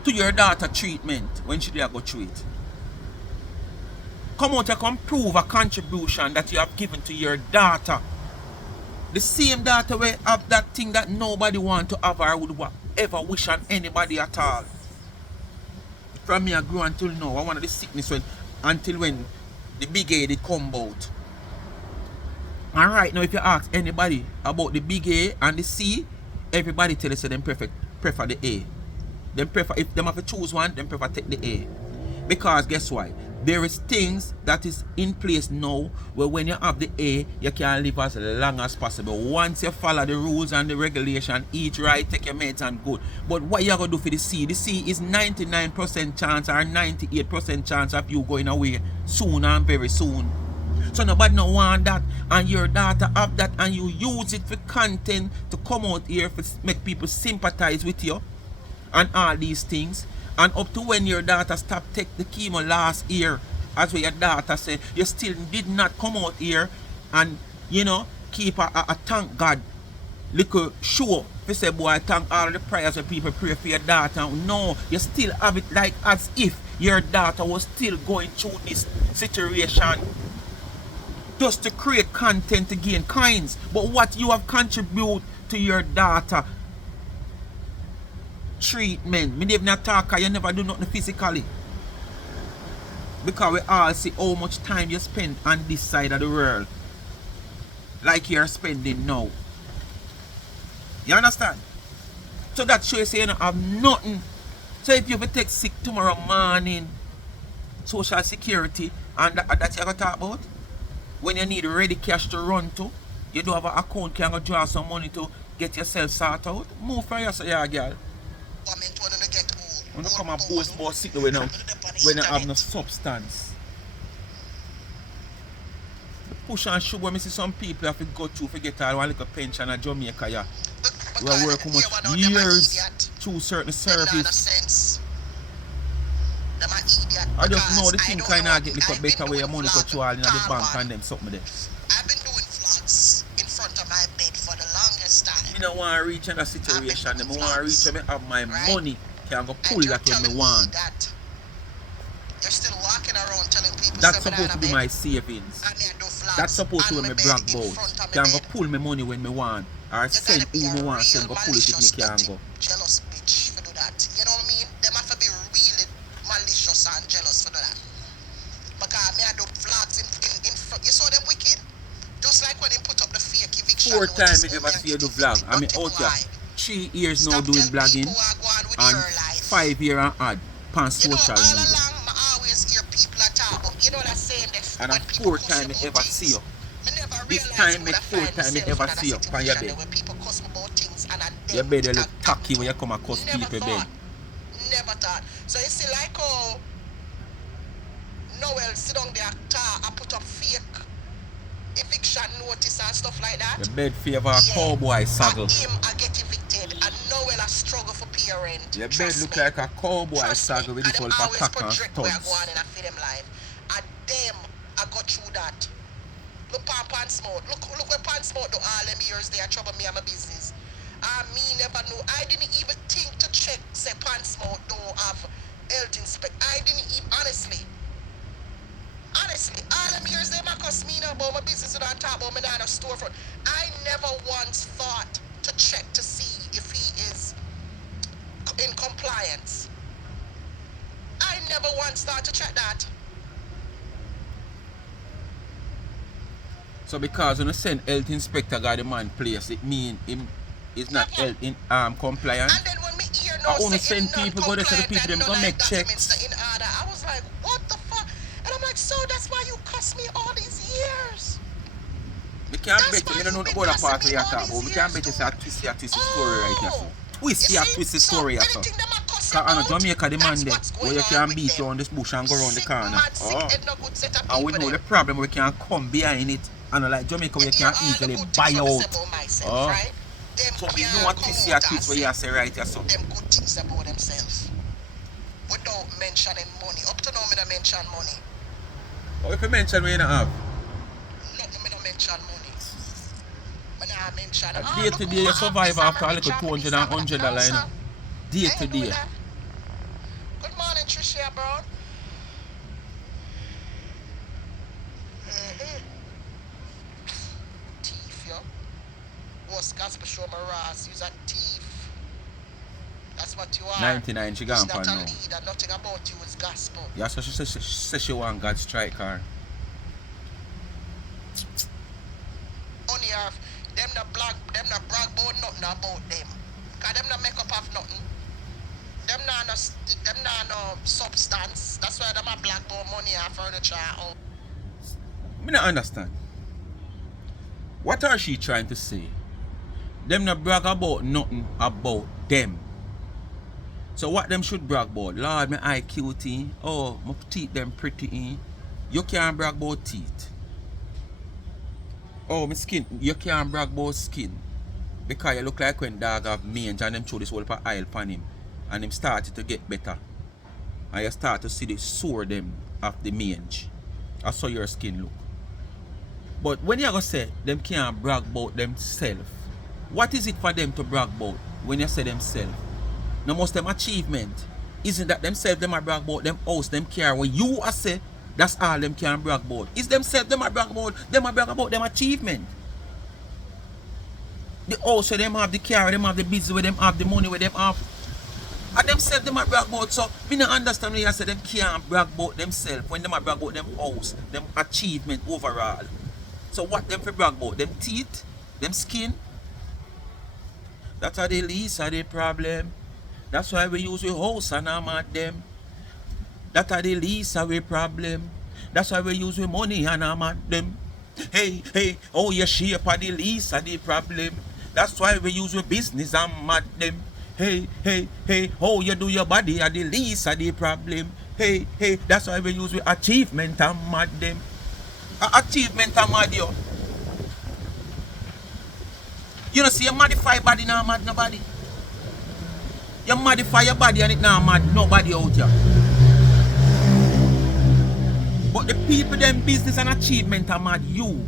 to your daughter treatment when she did go through it. Come out and come prove a contribution that you have given to your daughter. The same daughter will have that thing that nobody want to have or would ever wish on anybody at all. From me I grew until now, I wanted the sickness until when the big A did come out. And right now if you ask anybody about the big A and the C, everybody tell you say them prefer the A. If them have to choose one, them prefer take the A. Because guess why? There is things that is in place now where when you have the A, you can live as long as possible. Once you follow the rules and the regulation, eat right, take your meds and good. But what you gonna do for the C? The C is 99% chance or 98% chance of you going away soon and very soon. So nobody no want that, and your daughter have that, and you use it for content to come out here for make people sympathize with you and all these things. And up to when your daughter stopped take the chemo last year, as what your daughter said, you still did not come out here and, you know, keep a thank God little show. If you say, boy, thank all the prayers when people pray for your daughter. No, you still have it like as if your daughter was still going through this situation. Just to create content to gain coins. But what you have contributed to your daughter, treatment. Me never not talk, you never do nothing physically. Because we all see how much time you spend on this side of the world. Like you're spending now. You understand? So that shows you don't have nothing. So if you ever take sick tomorrow morning, social security, and that you're going to talk about, when you need ready cash to run to, you do have an account, can go draw some money to get yourself sorted out. Move for yourself, yeah, girl. When you come and boast about sick when you have no substance. The push and sugar, I see some people have to go through to get all one little pension in Jamaica. Yeah. We work how much years through certain service. I just know the thing kind of get little better where your money go through all in the bank and them something there. I've been doing vlogs in front of my bed for the longest time. I don't want to reach in a situation. I want to reach when I have my money. Can go pull that when I want. You're still walking around telling people that's supposed to be my savings. That's supposed to be my brag boat. Can go pull my money when I want. Or send who I want, send go pull it if I can go. Jealous bitch for do that. You know what I mean? They have to be really malicious and jealous for do that. Because me I do vlogs in front. You saw them wicked? Just like when they put up the fake eviction. 4 times I ever see you do vlog. I mean out here 3 years now doing blogging and 5 years and odd on social media. I always hear people talk about, you know that saying that and a 4 times I ever see you. This time it's 4 times I ever see you on your bed. Your bed look tacky when you come across people bed. Never thought. So you see like how Noel sit down there and put up fake eviction notice and stuff like that. The bed favor a cowboy saddle. And him I get evicted and Noel a struggle for parent. Your bed look like a cowboy saddle with it all for cock and studs. And them I got through that. Look pan smoke. Look where pan smoke do all them years they are trouble me and my business. And me never know. I didn't even think to check say pan smoke don't have health inspect. I didn't even honestly, all them years they might cost me now about my business and I talk about me down a storefront. I never once thought to check to see if he is in compliance. I never once thought to check that. So because when you send health inspector got the man place, it mean him is not health in compliant. And then when me hear I want to send people go there to the people them go make checks. In order, I was like, what the fuck? And I'm like, so that's why you cussed me all these years. We can't bet you, I don't know the other part where you talk about. We can't bet you say a twisty story right here. So. Twisty story here. So. Because I know Jamaica the man there, where you can beat around this bush and go around the corner. And we know the problem, we can come behind it. And like Jamaica, where you can easily buy out. So we know what twisty where you say right here. So. Them good things about themselves. Without mentioning money. Up to now, I don't mention money. But if you mention what you don't have? Nothing, I don't mention money. I mention day to day, you survive after a little $200 and $100, you know. Day to day. Good morning, Tricia, bro. Ross Gospel Show, my Ross. You's a thief. That's what you are. 99, she gone for now. now. Leader. Nothing about you is gospel. Yeah, so she says she want God strike her. Only have them not brag about nothing about them. Cause them not make up of nothing. Them not no substance. That's why them a black about money and furniture. Me not understand. What are she trying to say? Them not brag about nothing about them. So what them should brag about? Lord, my eye cute. Oh, my teeth them pretty. You can't brag about teeth. Oh, my skin. You can't brag about skin. Because you look like when dog have mange and them throw this whole oil upon him. And him started to get better. And you start to see the sore them of the mange. That's how your skin look. But when you go say them can't brag about themselves, what is it for them to brag about when you say themselves? No most them achievement. Isn't that themselves them a brag about them house, them car? When you a say that's all them can brag about. Is themselves them a brag about them achievement. The house where them have the car, them have the business where them have the money where them have. And themselves them a brag about. So we don't understand when you say them can't brag about themselves when them a brag about them house, them achievement overall. So what them for brag about? Them teeth? Them skin? That's how the least of the problem. That's why we use the house and I'm at them. That's how the least of the problem. That's why we use the money and I'm at them. Hey, oh you shape are the least of the problem. That's why we use the business and I'm at them. Hey, oh you do your body are the least of the problem. Hey, that's why we use the achievement and I'm at them. Achievement and mad yo. You know see you modify body now mad nobody. You modify your body and it now mad nobody out here. But the people them business and achievement are mad you.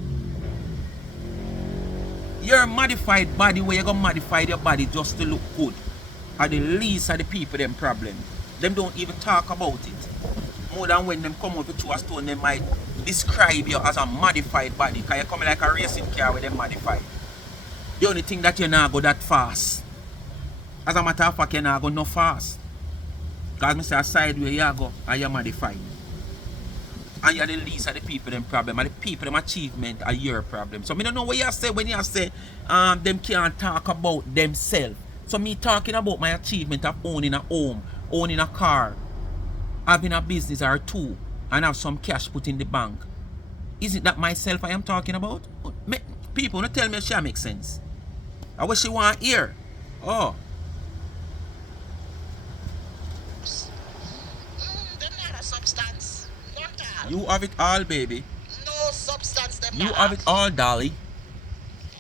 Your modified body where you gonna modify your body just to look good are the least of the people them problem. Them don't even talk about it. More than when them come out with a stone, they might describe you as a modified body. Because you're coming like a racing car with them modified. The only thing that you not go that fast. As a matter of fact, you not go no fast. Because I say a side where you go and you're modified. And you're the least of the people them problem. And the people them achievement are your problem. So I don't know what you say when you say them can't talk about themselves. So me talking about my achievement of owning a home, owning a car, having a business or two, and have some cash put in the bank. Isn't that myself I am talking about? People don't tell me she makes sense. I wish she want hear. Oh. Them not a substance. Not all. You have it all, baby. No substance them You not have it all, Dolly.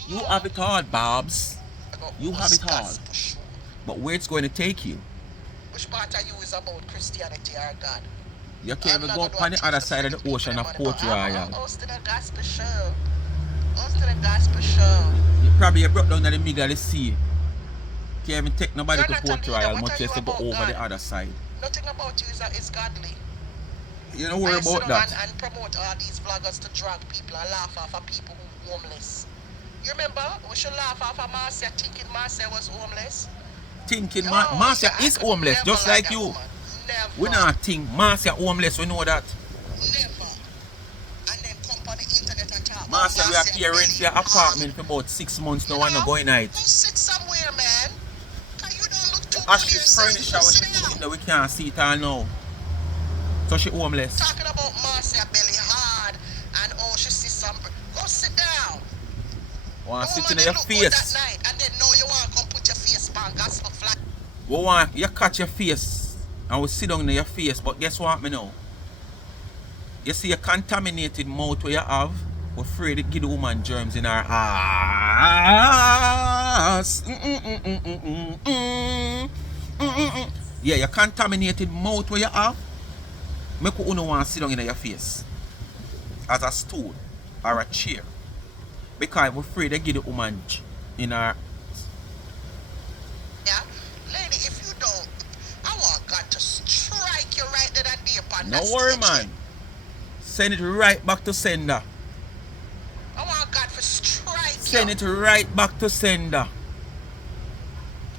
You have it all, Bobs. You have it all. But where it's going to take you? Which part of you is about Christianity or God? You can't even go up on the other side of the ocean of Port Royal. Hosting a gospel show. Hosting a gospel show. You probably brought down to the middle of the sea. Can't even take nobody to Port Royal, much less to go over the other side. Nothing about you is godly. You don't worry about that. And promote all these vloggers to drag people and laugh off of people who are homeless. You remember we should laugh off of Marcia thinking Marcia was homeless? Thinking Marcia is homeless, just like you. Never. We not think Marcia homeless, we know that. Never. And then come on the internet and talk. Marcia, we are here rent your apartment for about 6 months now and not going out. Go sit somewhere, man. You don't look too As good she's yourself. furnished how she put in there, we can't see it all now. So she homeless. Talking about Marcia belly hard and oh she see some. Go sit down. Want to sit in you your look face. good that night and then now you want to come put your face on gospel flag. We want you cut your face and we sit down in your face, but guess what me know? You see a contaminated mouth where you have, we're afraid to give the woman germs in her ass. Yeah, your contaminated mouth where you have, make you don't want to sit down in your face as a stool or a chair. Because we're afraid to give the woman in her. Yeah, lady, if you don't, I want God to strike you right there and there upon No that worry, stage. man. Send it right back to sender. I want God to strike Send it right back to sender.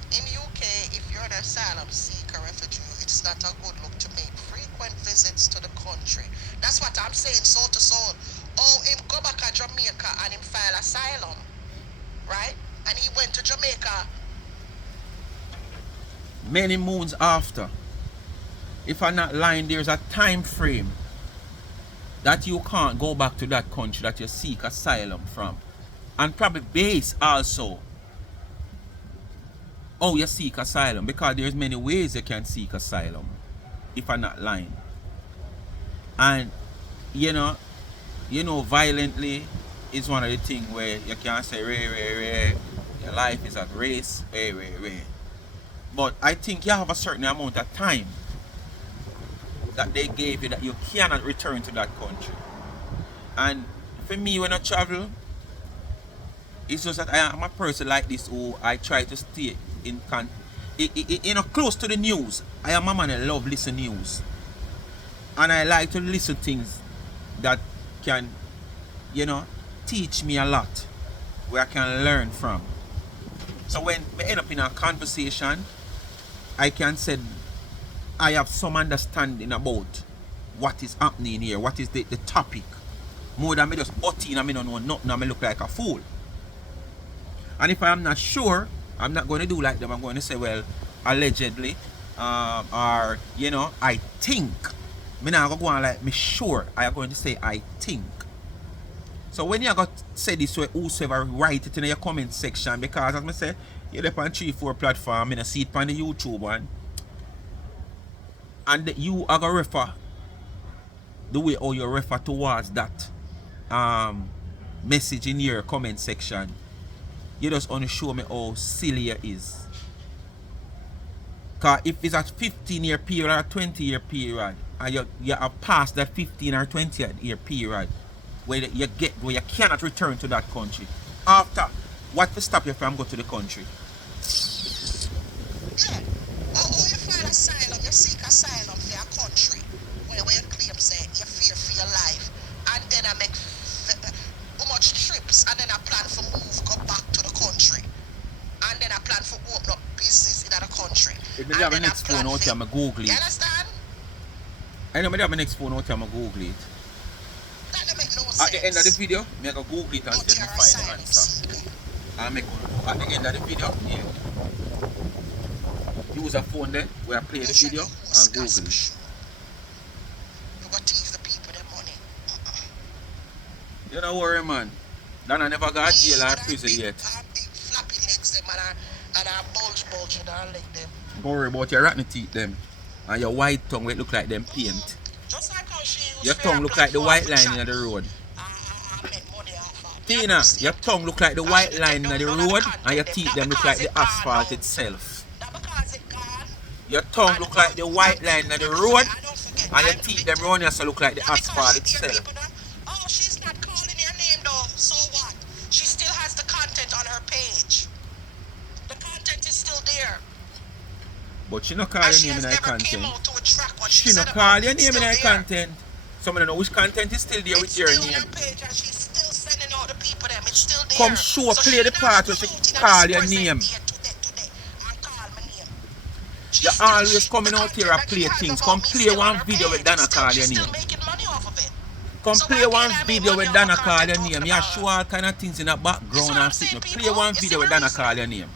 In UK, if you're an asylum seeker, refugee, it's not a good look to make frequent visits to the country. That's what I'm saying, soul to soul. Oh, him go back to Jamaica and him file asylum, right? And he went to Jamaica. Many moons after. If I'm not lying, there's a time frame that you can't go back to that country that you seek asylum from. And probably base also. Oh, you seek asylum, because there's many ways you can seek asylum, if I'm not lying. And you know, violently is one of the things where you can't say your life is at risk, But I think you have a certain amount of time that they gave you that you cannot return to that country. And for me, when I travel, it's just that I am a person like this who I try to stay in close to the news. I am a man that love listen news. And I like to listen things that can, teach me a lot, where I can learn from. So when we end up in a conversation, I can say I have some understanding about what is happening here, what is the topic. More than me just butt in and me don't know nothing and me look like a fool. And if I am not sure, I'm not going to do like them. I'm going to say, well, allegedly, or, I think. Me not going to go on like me sure. I am going to say, I think. So when you got to say this way, whosoever write it in your comment section, because as I say, you're there on 3-4 platform, I see it on the YouTube one. And you are going to refer the way how you refer towards that message in your comment section. You just want to show me how silly it is. Because if it's a 15-year period or a 20-year period, and you have passed that 15 or 20-year period, where you cannot return to that country. After, what will stop you from going to the country? Yeah. Or you find asylum, you seek asylum for your country, where you claim say you fear for your life, and then I make much trips, and then I plan for move, go back to the country, and then I plan for open up business in the country. If I have my next phone out here, I'm going to Google it. You understand? I know I have my next phone out here, I'm going to Google it. That don't make no sense. At the end of the video, I'm going to Google it and see if I find the answer. At the end of the video, use a phone there where I play the video and Google it. You got to give the people their money. You don't worry, man. Donna never got jail or prison yet. I big flappy legs them and I bulge in our leg them. Don't worry about your rotten teeth them. And your white tongue where it look like them paint. Just like how she used Your tongue look like the white line in the road. I make money off of. Tina, your tongue look like the white line in the road and your teeth them look like the asphalt itself. That because it gone. Your tongue look like the white line in the road and your teeth them round here so look like the asphalt itself. Oh, she's not calling your name though. So what? She still has the content on her page. The content is still there. But she not call your name in her content. She not not call your name in her content. Some of them know which content is still there with your name. Come show, play the part where she call your name. You always coming out here and play things. Come play one video with Donna call your name. Come play one video with Donna call your name. You show all kind of things in the background and sit. Play one video with Donna call your name.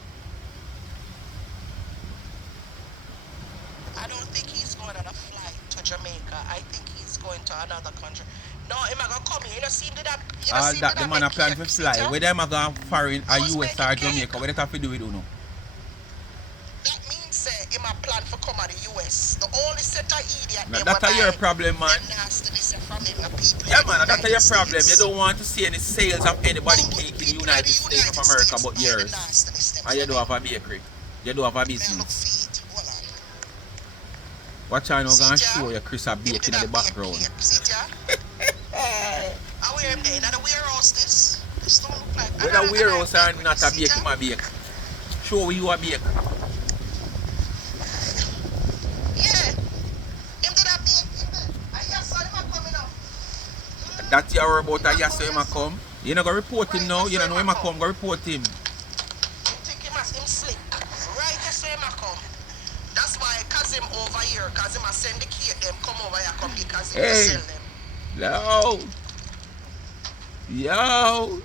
I don't think he's going on a flight to Jamaica. I think he's going to another country. No, him a gonna come here. You don't see that. All that the man a plan to fly. Where them a going foreign or US or Jamaica? What they have to do with you know? That means him a plan for come out the US. The only set of idiot. Now that's your problem, man. Yeah, man, that's your problem. You don't want to see any sales of anybody cake in the United States of America but yours. And you don't have a bakery. You don't have a business. Watch out, I'm going to show you Chris a baking in the background. I wear him there. Not a warehouse this. This don't look like. Whether warehouse or not a bake, him a bake. Show you a bake. Yeah. Him did a bake. I hear son him a coming up. That's your about a yes him a come. You're not going to report him Right, now. that's You don't know where him, I I come, go report him. You think him slick. Right, that's where I come. That's why Kazim over here, Kazim I send the key them come over here, come get Kazim to Hey, sell them. yo, yo.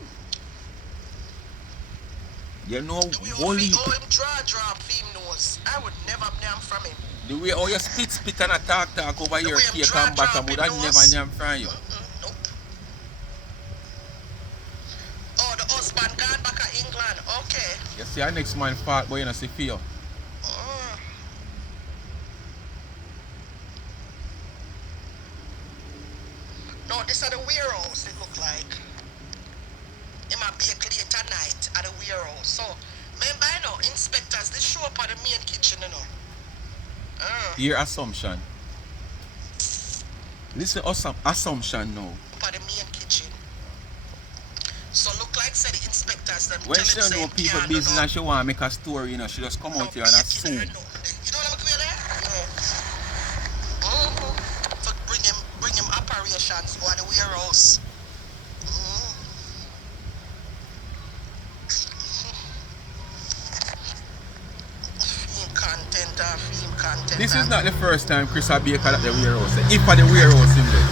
You know, We Wally. all him draw him nose. I would never name from him. The way how you spit and a talk over The here, way him cake and draw bottom, would I him never nose. name from you. Nope. Oh, the husband gone back to England. Okay. You see, our next man fault, but you know, see for you. No, this are the warehouse, it look like. It might be a clear tonight at the warehouse. So, remember, I know, inspectors, they show up at the main kitchen, you know. Your assumption. Listen, awesome assumption now. At the main kitchen. So, look like, say, the inspectors, them When she tell him, know say, people can't business do and she want to make a story, you know, she just come out here and assume. You know what I'm there? So bring him operations go to the warehouse. Film content. This is not the first time Chris a Baker at the warehouse. If at the warehouse in there.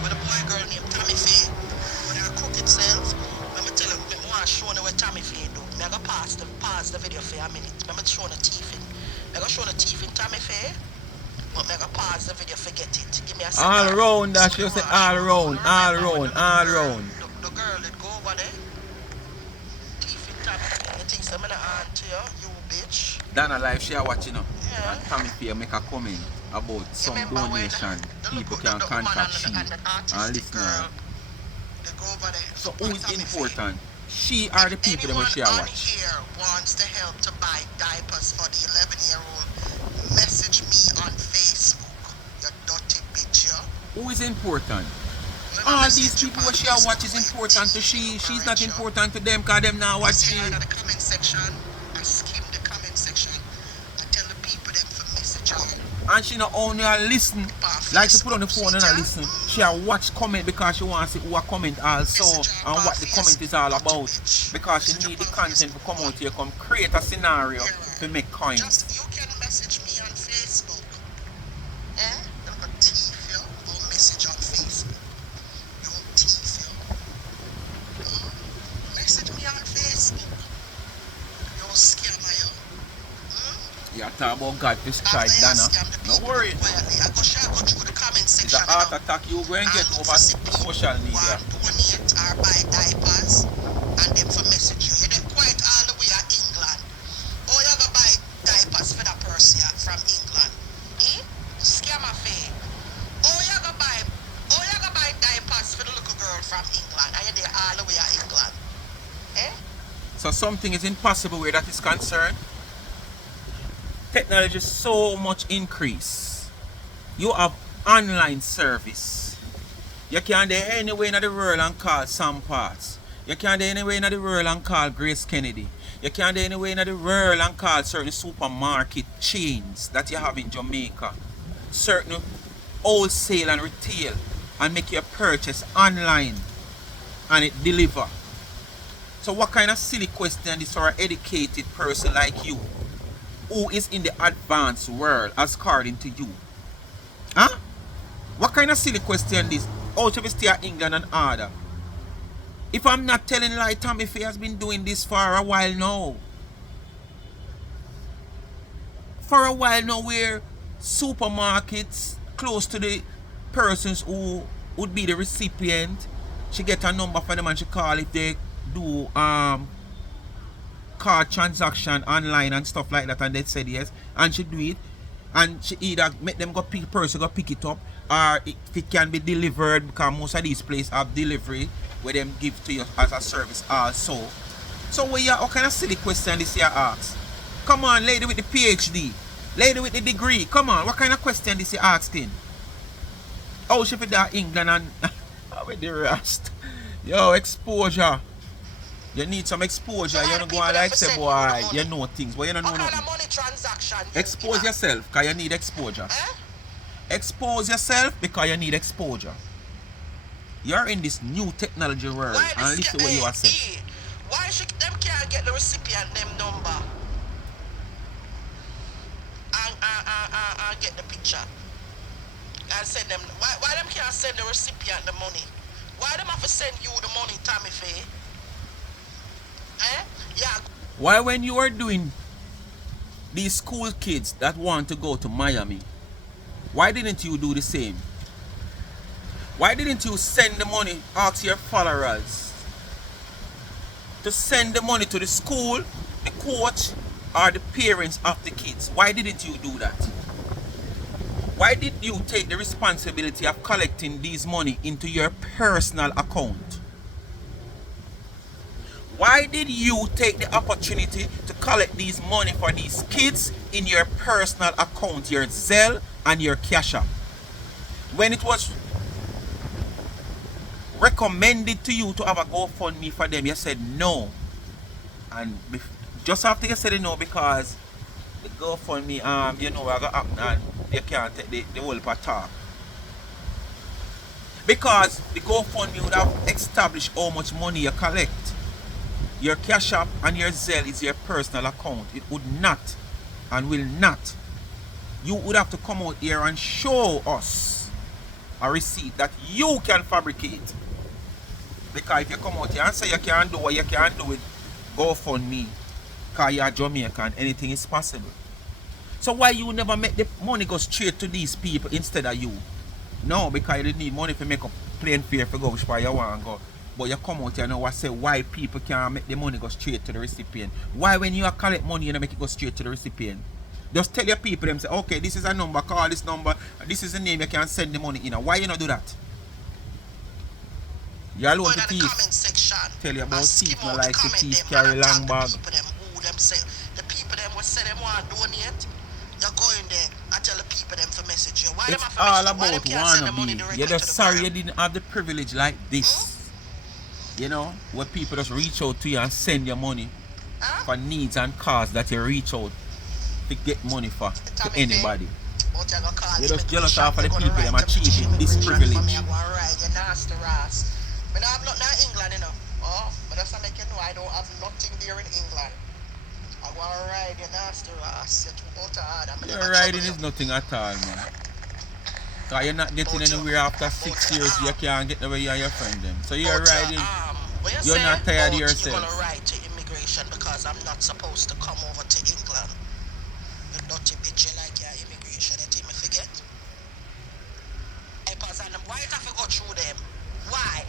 What the boy girl named Tammi Faye. When her crooked self, let me tell you, I want to show you what Tammi Faye do. I'm going to pause the video for a minute. I'm going to show the teeth in. I'm going to show the teeth in Tammi Faye. But I'm going to pause the video, forget it. Give me a second. All around that, she say all around. The girl that go over there. Teeth in Tammi Faye. You think I'm going to answer you bitch? Donna live she are watching up. Yeah. And Tammi Faye make a comment about some donation. People can contact she and listen to her. They go over there. So who is important? She are the people that she are Anyone on watch. here wants to help to buy diapers for the 11-year-old, message me on Facebook, you dirty bitch, yeah? Who is important? All these people what she are watch is important to she. She's not important to them because them now watch she. In the comment section, I skim the comment section. I tell the people them for message her. And she not only listen, like she put on the phone and listen. She a watch comment because she wants to see who a comment also and what the comment is all about. Because she need the content to come out here, come create a scenario to make coins. Just, you can message me on Facebook. Look at teeth, yo. Go message on Facebook. Your teeth, yo. Message me on Facebook. Yo, scammer, yo. You talk about God to strike Donna. No worry. I go through the comment It's section. a heart attack you go and get over social media. Donate or buy diapers and them for message you. You did quite all the way at England. Oh, you go buy diapers for that person from England. Scammer fee. Oh, you go buy diapers for the little girl from England. And you there all the way at England. So something is impossible where that is concerned. Technology is so much increase. You have online service. You can do anywhere in the world and call Sam Parts. You can do anywhere in the world and call Grace Kennedy. You can do anywhere in the world and call certain supermarket chains that you have in Jamaica. Certain wholesale and retail and make your purchase online and it deliver. So what kind of silly question is for an educated person like you who is in the advanced world as according to you? Huh? What kind of silly question this? How should we stay at England and order? If I'm not telling lie, Tammi Faye has been doing this for a while now. For a while now where supermarkets close to the persons who would be the recipient, she get a number for them and she call if they do card transaction online and stuff like that, and they said yes, and she do it, and she either make them go pick person go pick it up, or it can be delivered because most of these places have delivery where them give to you as a service also. So what kind of silly question this you ask? Come on, lady with the PhD, lady with the degree, come on, what kind of question this you asking? Oh, she for that England and with the rest. Yo, exposure. You need some exposure. You don't go on like say boy, you know things, but you don't know nothing. Expose yourself, because you need exposure. Expose yourself because you need exposure. You're in this new technology world, Why and this listen what you are saying. Why them can't get the recipient them number and get the picture and send them? Why them can't send the recipient the money? Why them have to send you the money, Tammi Faye? Yeah. Why when you are doing these school kids that want to go to Miami, why didn't you do the same? Why didn't you send the money out to your followers to send the money to the school, the coach, or the parents of the kids? Why didn't you do that? Why did you take the responsibility of collecting these money into your personal account? Why did you take the opportunity to collect these money for these kids in your personal account, your Zelle and your Cash App? When it was recommended to you to have a GoFundMe for them, you said no. And just after you said no, because the GoFundMe, you know, I got happen and you can't take the whole talk. Because the GoFundMe would have established how much money you collect. Your Cash App and your Zelle is your personal account. It would not and will not. You would have to come out here and show us a receipt that you can fabricate. Because if you come out here and say you can't do what you can't do with GoFundMe, because you're Jamaican, anything is possible. So why you never make the money go straight to these people instead of you? No, because you didn't need money to make a plane fare for go which part you want to go. But you come out here and now say why people can't make the money go straight to the recipient. Why when you collect money you don't make it go straight to the recipient? Just tell your people them say, okay, this is a number, call this number, this is the name, you can send the money in. Why you not do that? You alone to thief. Tell you about thief, no like to thief, carry long bag. The people them will say them want to donate. You go in there and tell the people them to message you. Why it's all about wannabe. You're just sorry you didn't have the privilege like this. You know, where people just reach out to you and send you money for needs and cause that you reach out to get money for to anybody. You're just jealous of the people them achieving this privilege. I don't have nothing in England, you know. Oh, but that's not make you know I don't have nothing there in England. I want to ride your nasty ass. You're too out hard. Your riding is nothing at all, man. Because you're not getting anywhere after 6 years, you can't get the way you and your friend them. So you're riding, you're not tired of yourself. You're going to ride to immigration because I'm not supposed to come over to England. You dirty bitch, you like your immigration, you think me forget? Why you have to go through them? Why?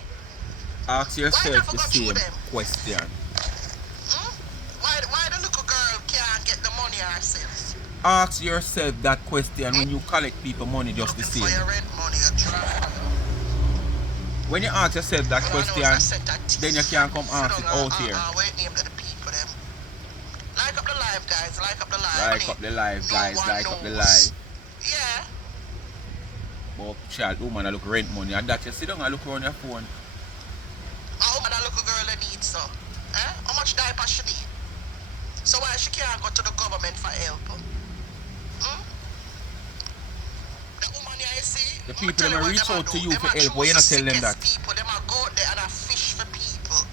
Ask yourself the same question. Why the little girl can't get the money herself? Ask yourself that question when you collect people money just the same. For your rent money, when you ask yourself that question, then you can't come ask it out here. Wait, name the people them. Like up the live, guys. Like up the live. Like up the live, guys. Like up the live. Yeah. But child, woman, I look rent money. And that you sit down and look around your phone. How much that little girl needs, so? How much diaper she need? So why she can't go to the government for help? The woman here, you see? The people that reach out to you for help, why you not tell them that? People, them are go there and fish for people.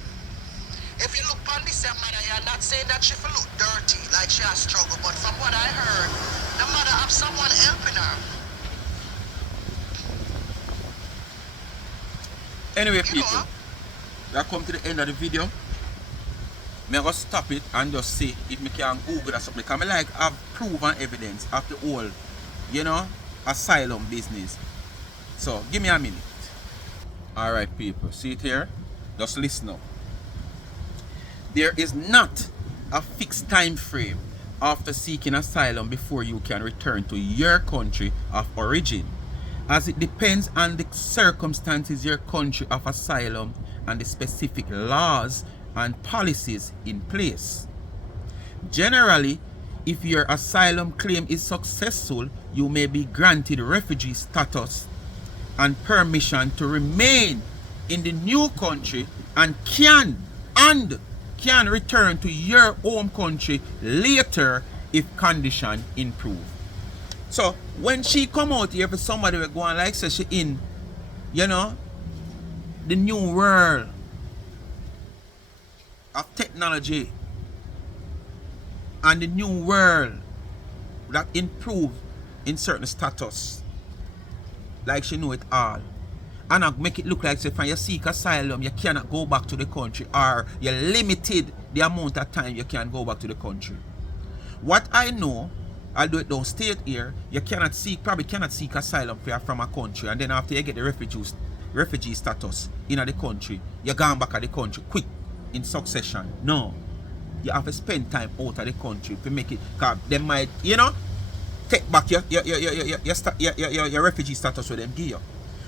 If you look on this mother, you're not saying that she feel look dirty, like she has struggle, but from what I heard, the mother have someone helping her. Anyway, people, we have come to the end of the video. I'm going to stop it and just see if I can Google or something. Because I like have proof and evidence of the whole, you know, asylum business. So, give me a minute. Alright, people, see it here? Just listen up. There is not a fixed time frame after seeking asylum before you can return to your country of origin, as it depends on the circumstances, your country of asylum, and the specific laws and policies in place. Generally, if your asylum claim is successful, you may be granted refugee status and permission to remain in the new country and can return to your home country later if conditions improve. So when she come out here for somebody will go on like say she in, you know, the new world of technology and the new world that improve in certain status, like she know it all, and I make it look like say when you seek asylum you cannot go back to the country, or you're limited the amount of time you can go back to the country. What I know, although it don't state here, you probably cannot seek asylum from a country, and then after you get the refugee status in the country, you're going back at the country quick in succession. No. You have to spend time out of the country to make it, because they might, you know, take back your refugee status with them give you.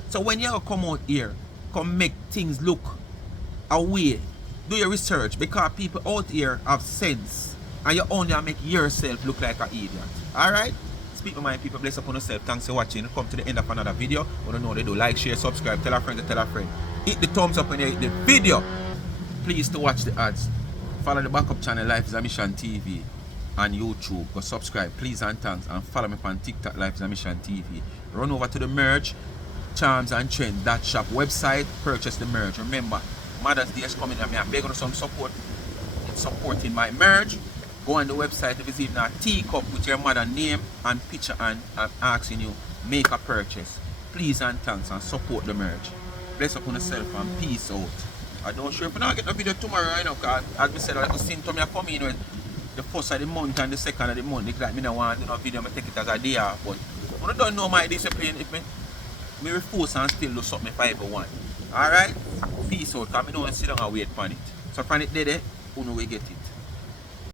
So when you come out here, come make things look away, do your research, because people out here have sense, and you only make yourself look like an idiot. Alright? Speak with my people, bless upon yourself. Thanks for watching. Come to the end of another video. I don't know what they do. Like, share, subscribe, tell a friend to tell a friend. Hit the thumbs up when you hit the video. Please to watch the ads. Follow the backup channel Life is a Mission TV on YouTube. Go subscribe, please and thanks. And follow me on TikTok Life is a Mission TV. Run over to the merch, Charms and Trend, that shop website, purchase the merch. Remember, Mother's Day is coming and I'm begging for some support in supporting my merch. Go on the website to visit a teacup with your mother name and picture, and I'm asking you, make a purchase. Please and thanks, and support the merch. Bless upon yourself and peace out. I don't sure if I don't get a video tomorrow right now, because as I said, I just symptom I come in with the first of the month and the second of the month. It's like me don't want to do no video, I take it as a day off. But I don't know my discipline if me refuse and still do something for everyone. Alright? Peace out, because I don't sit down and wait for it. So from it there, who know we get it.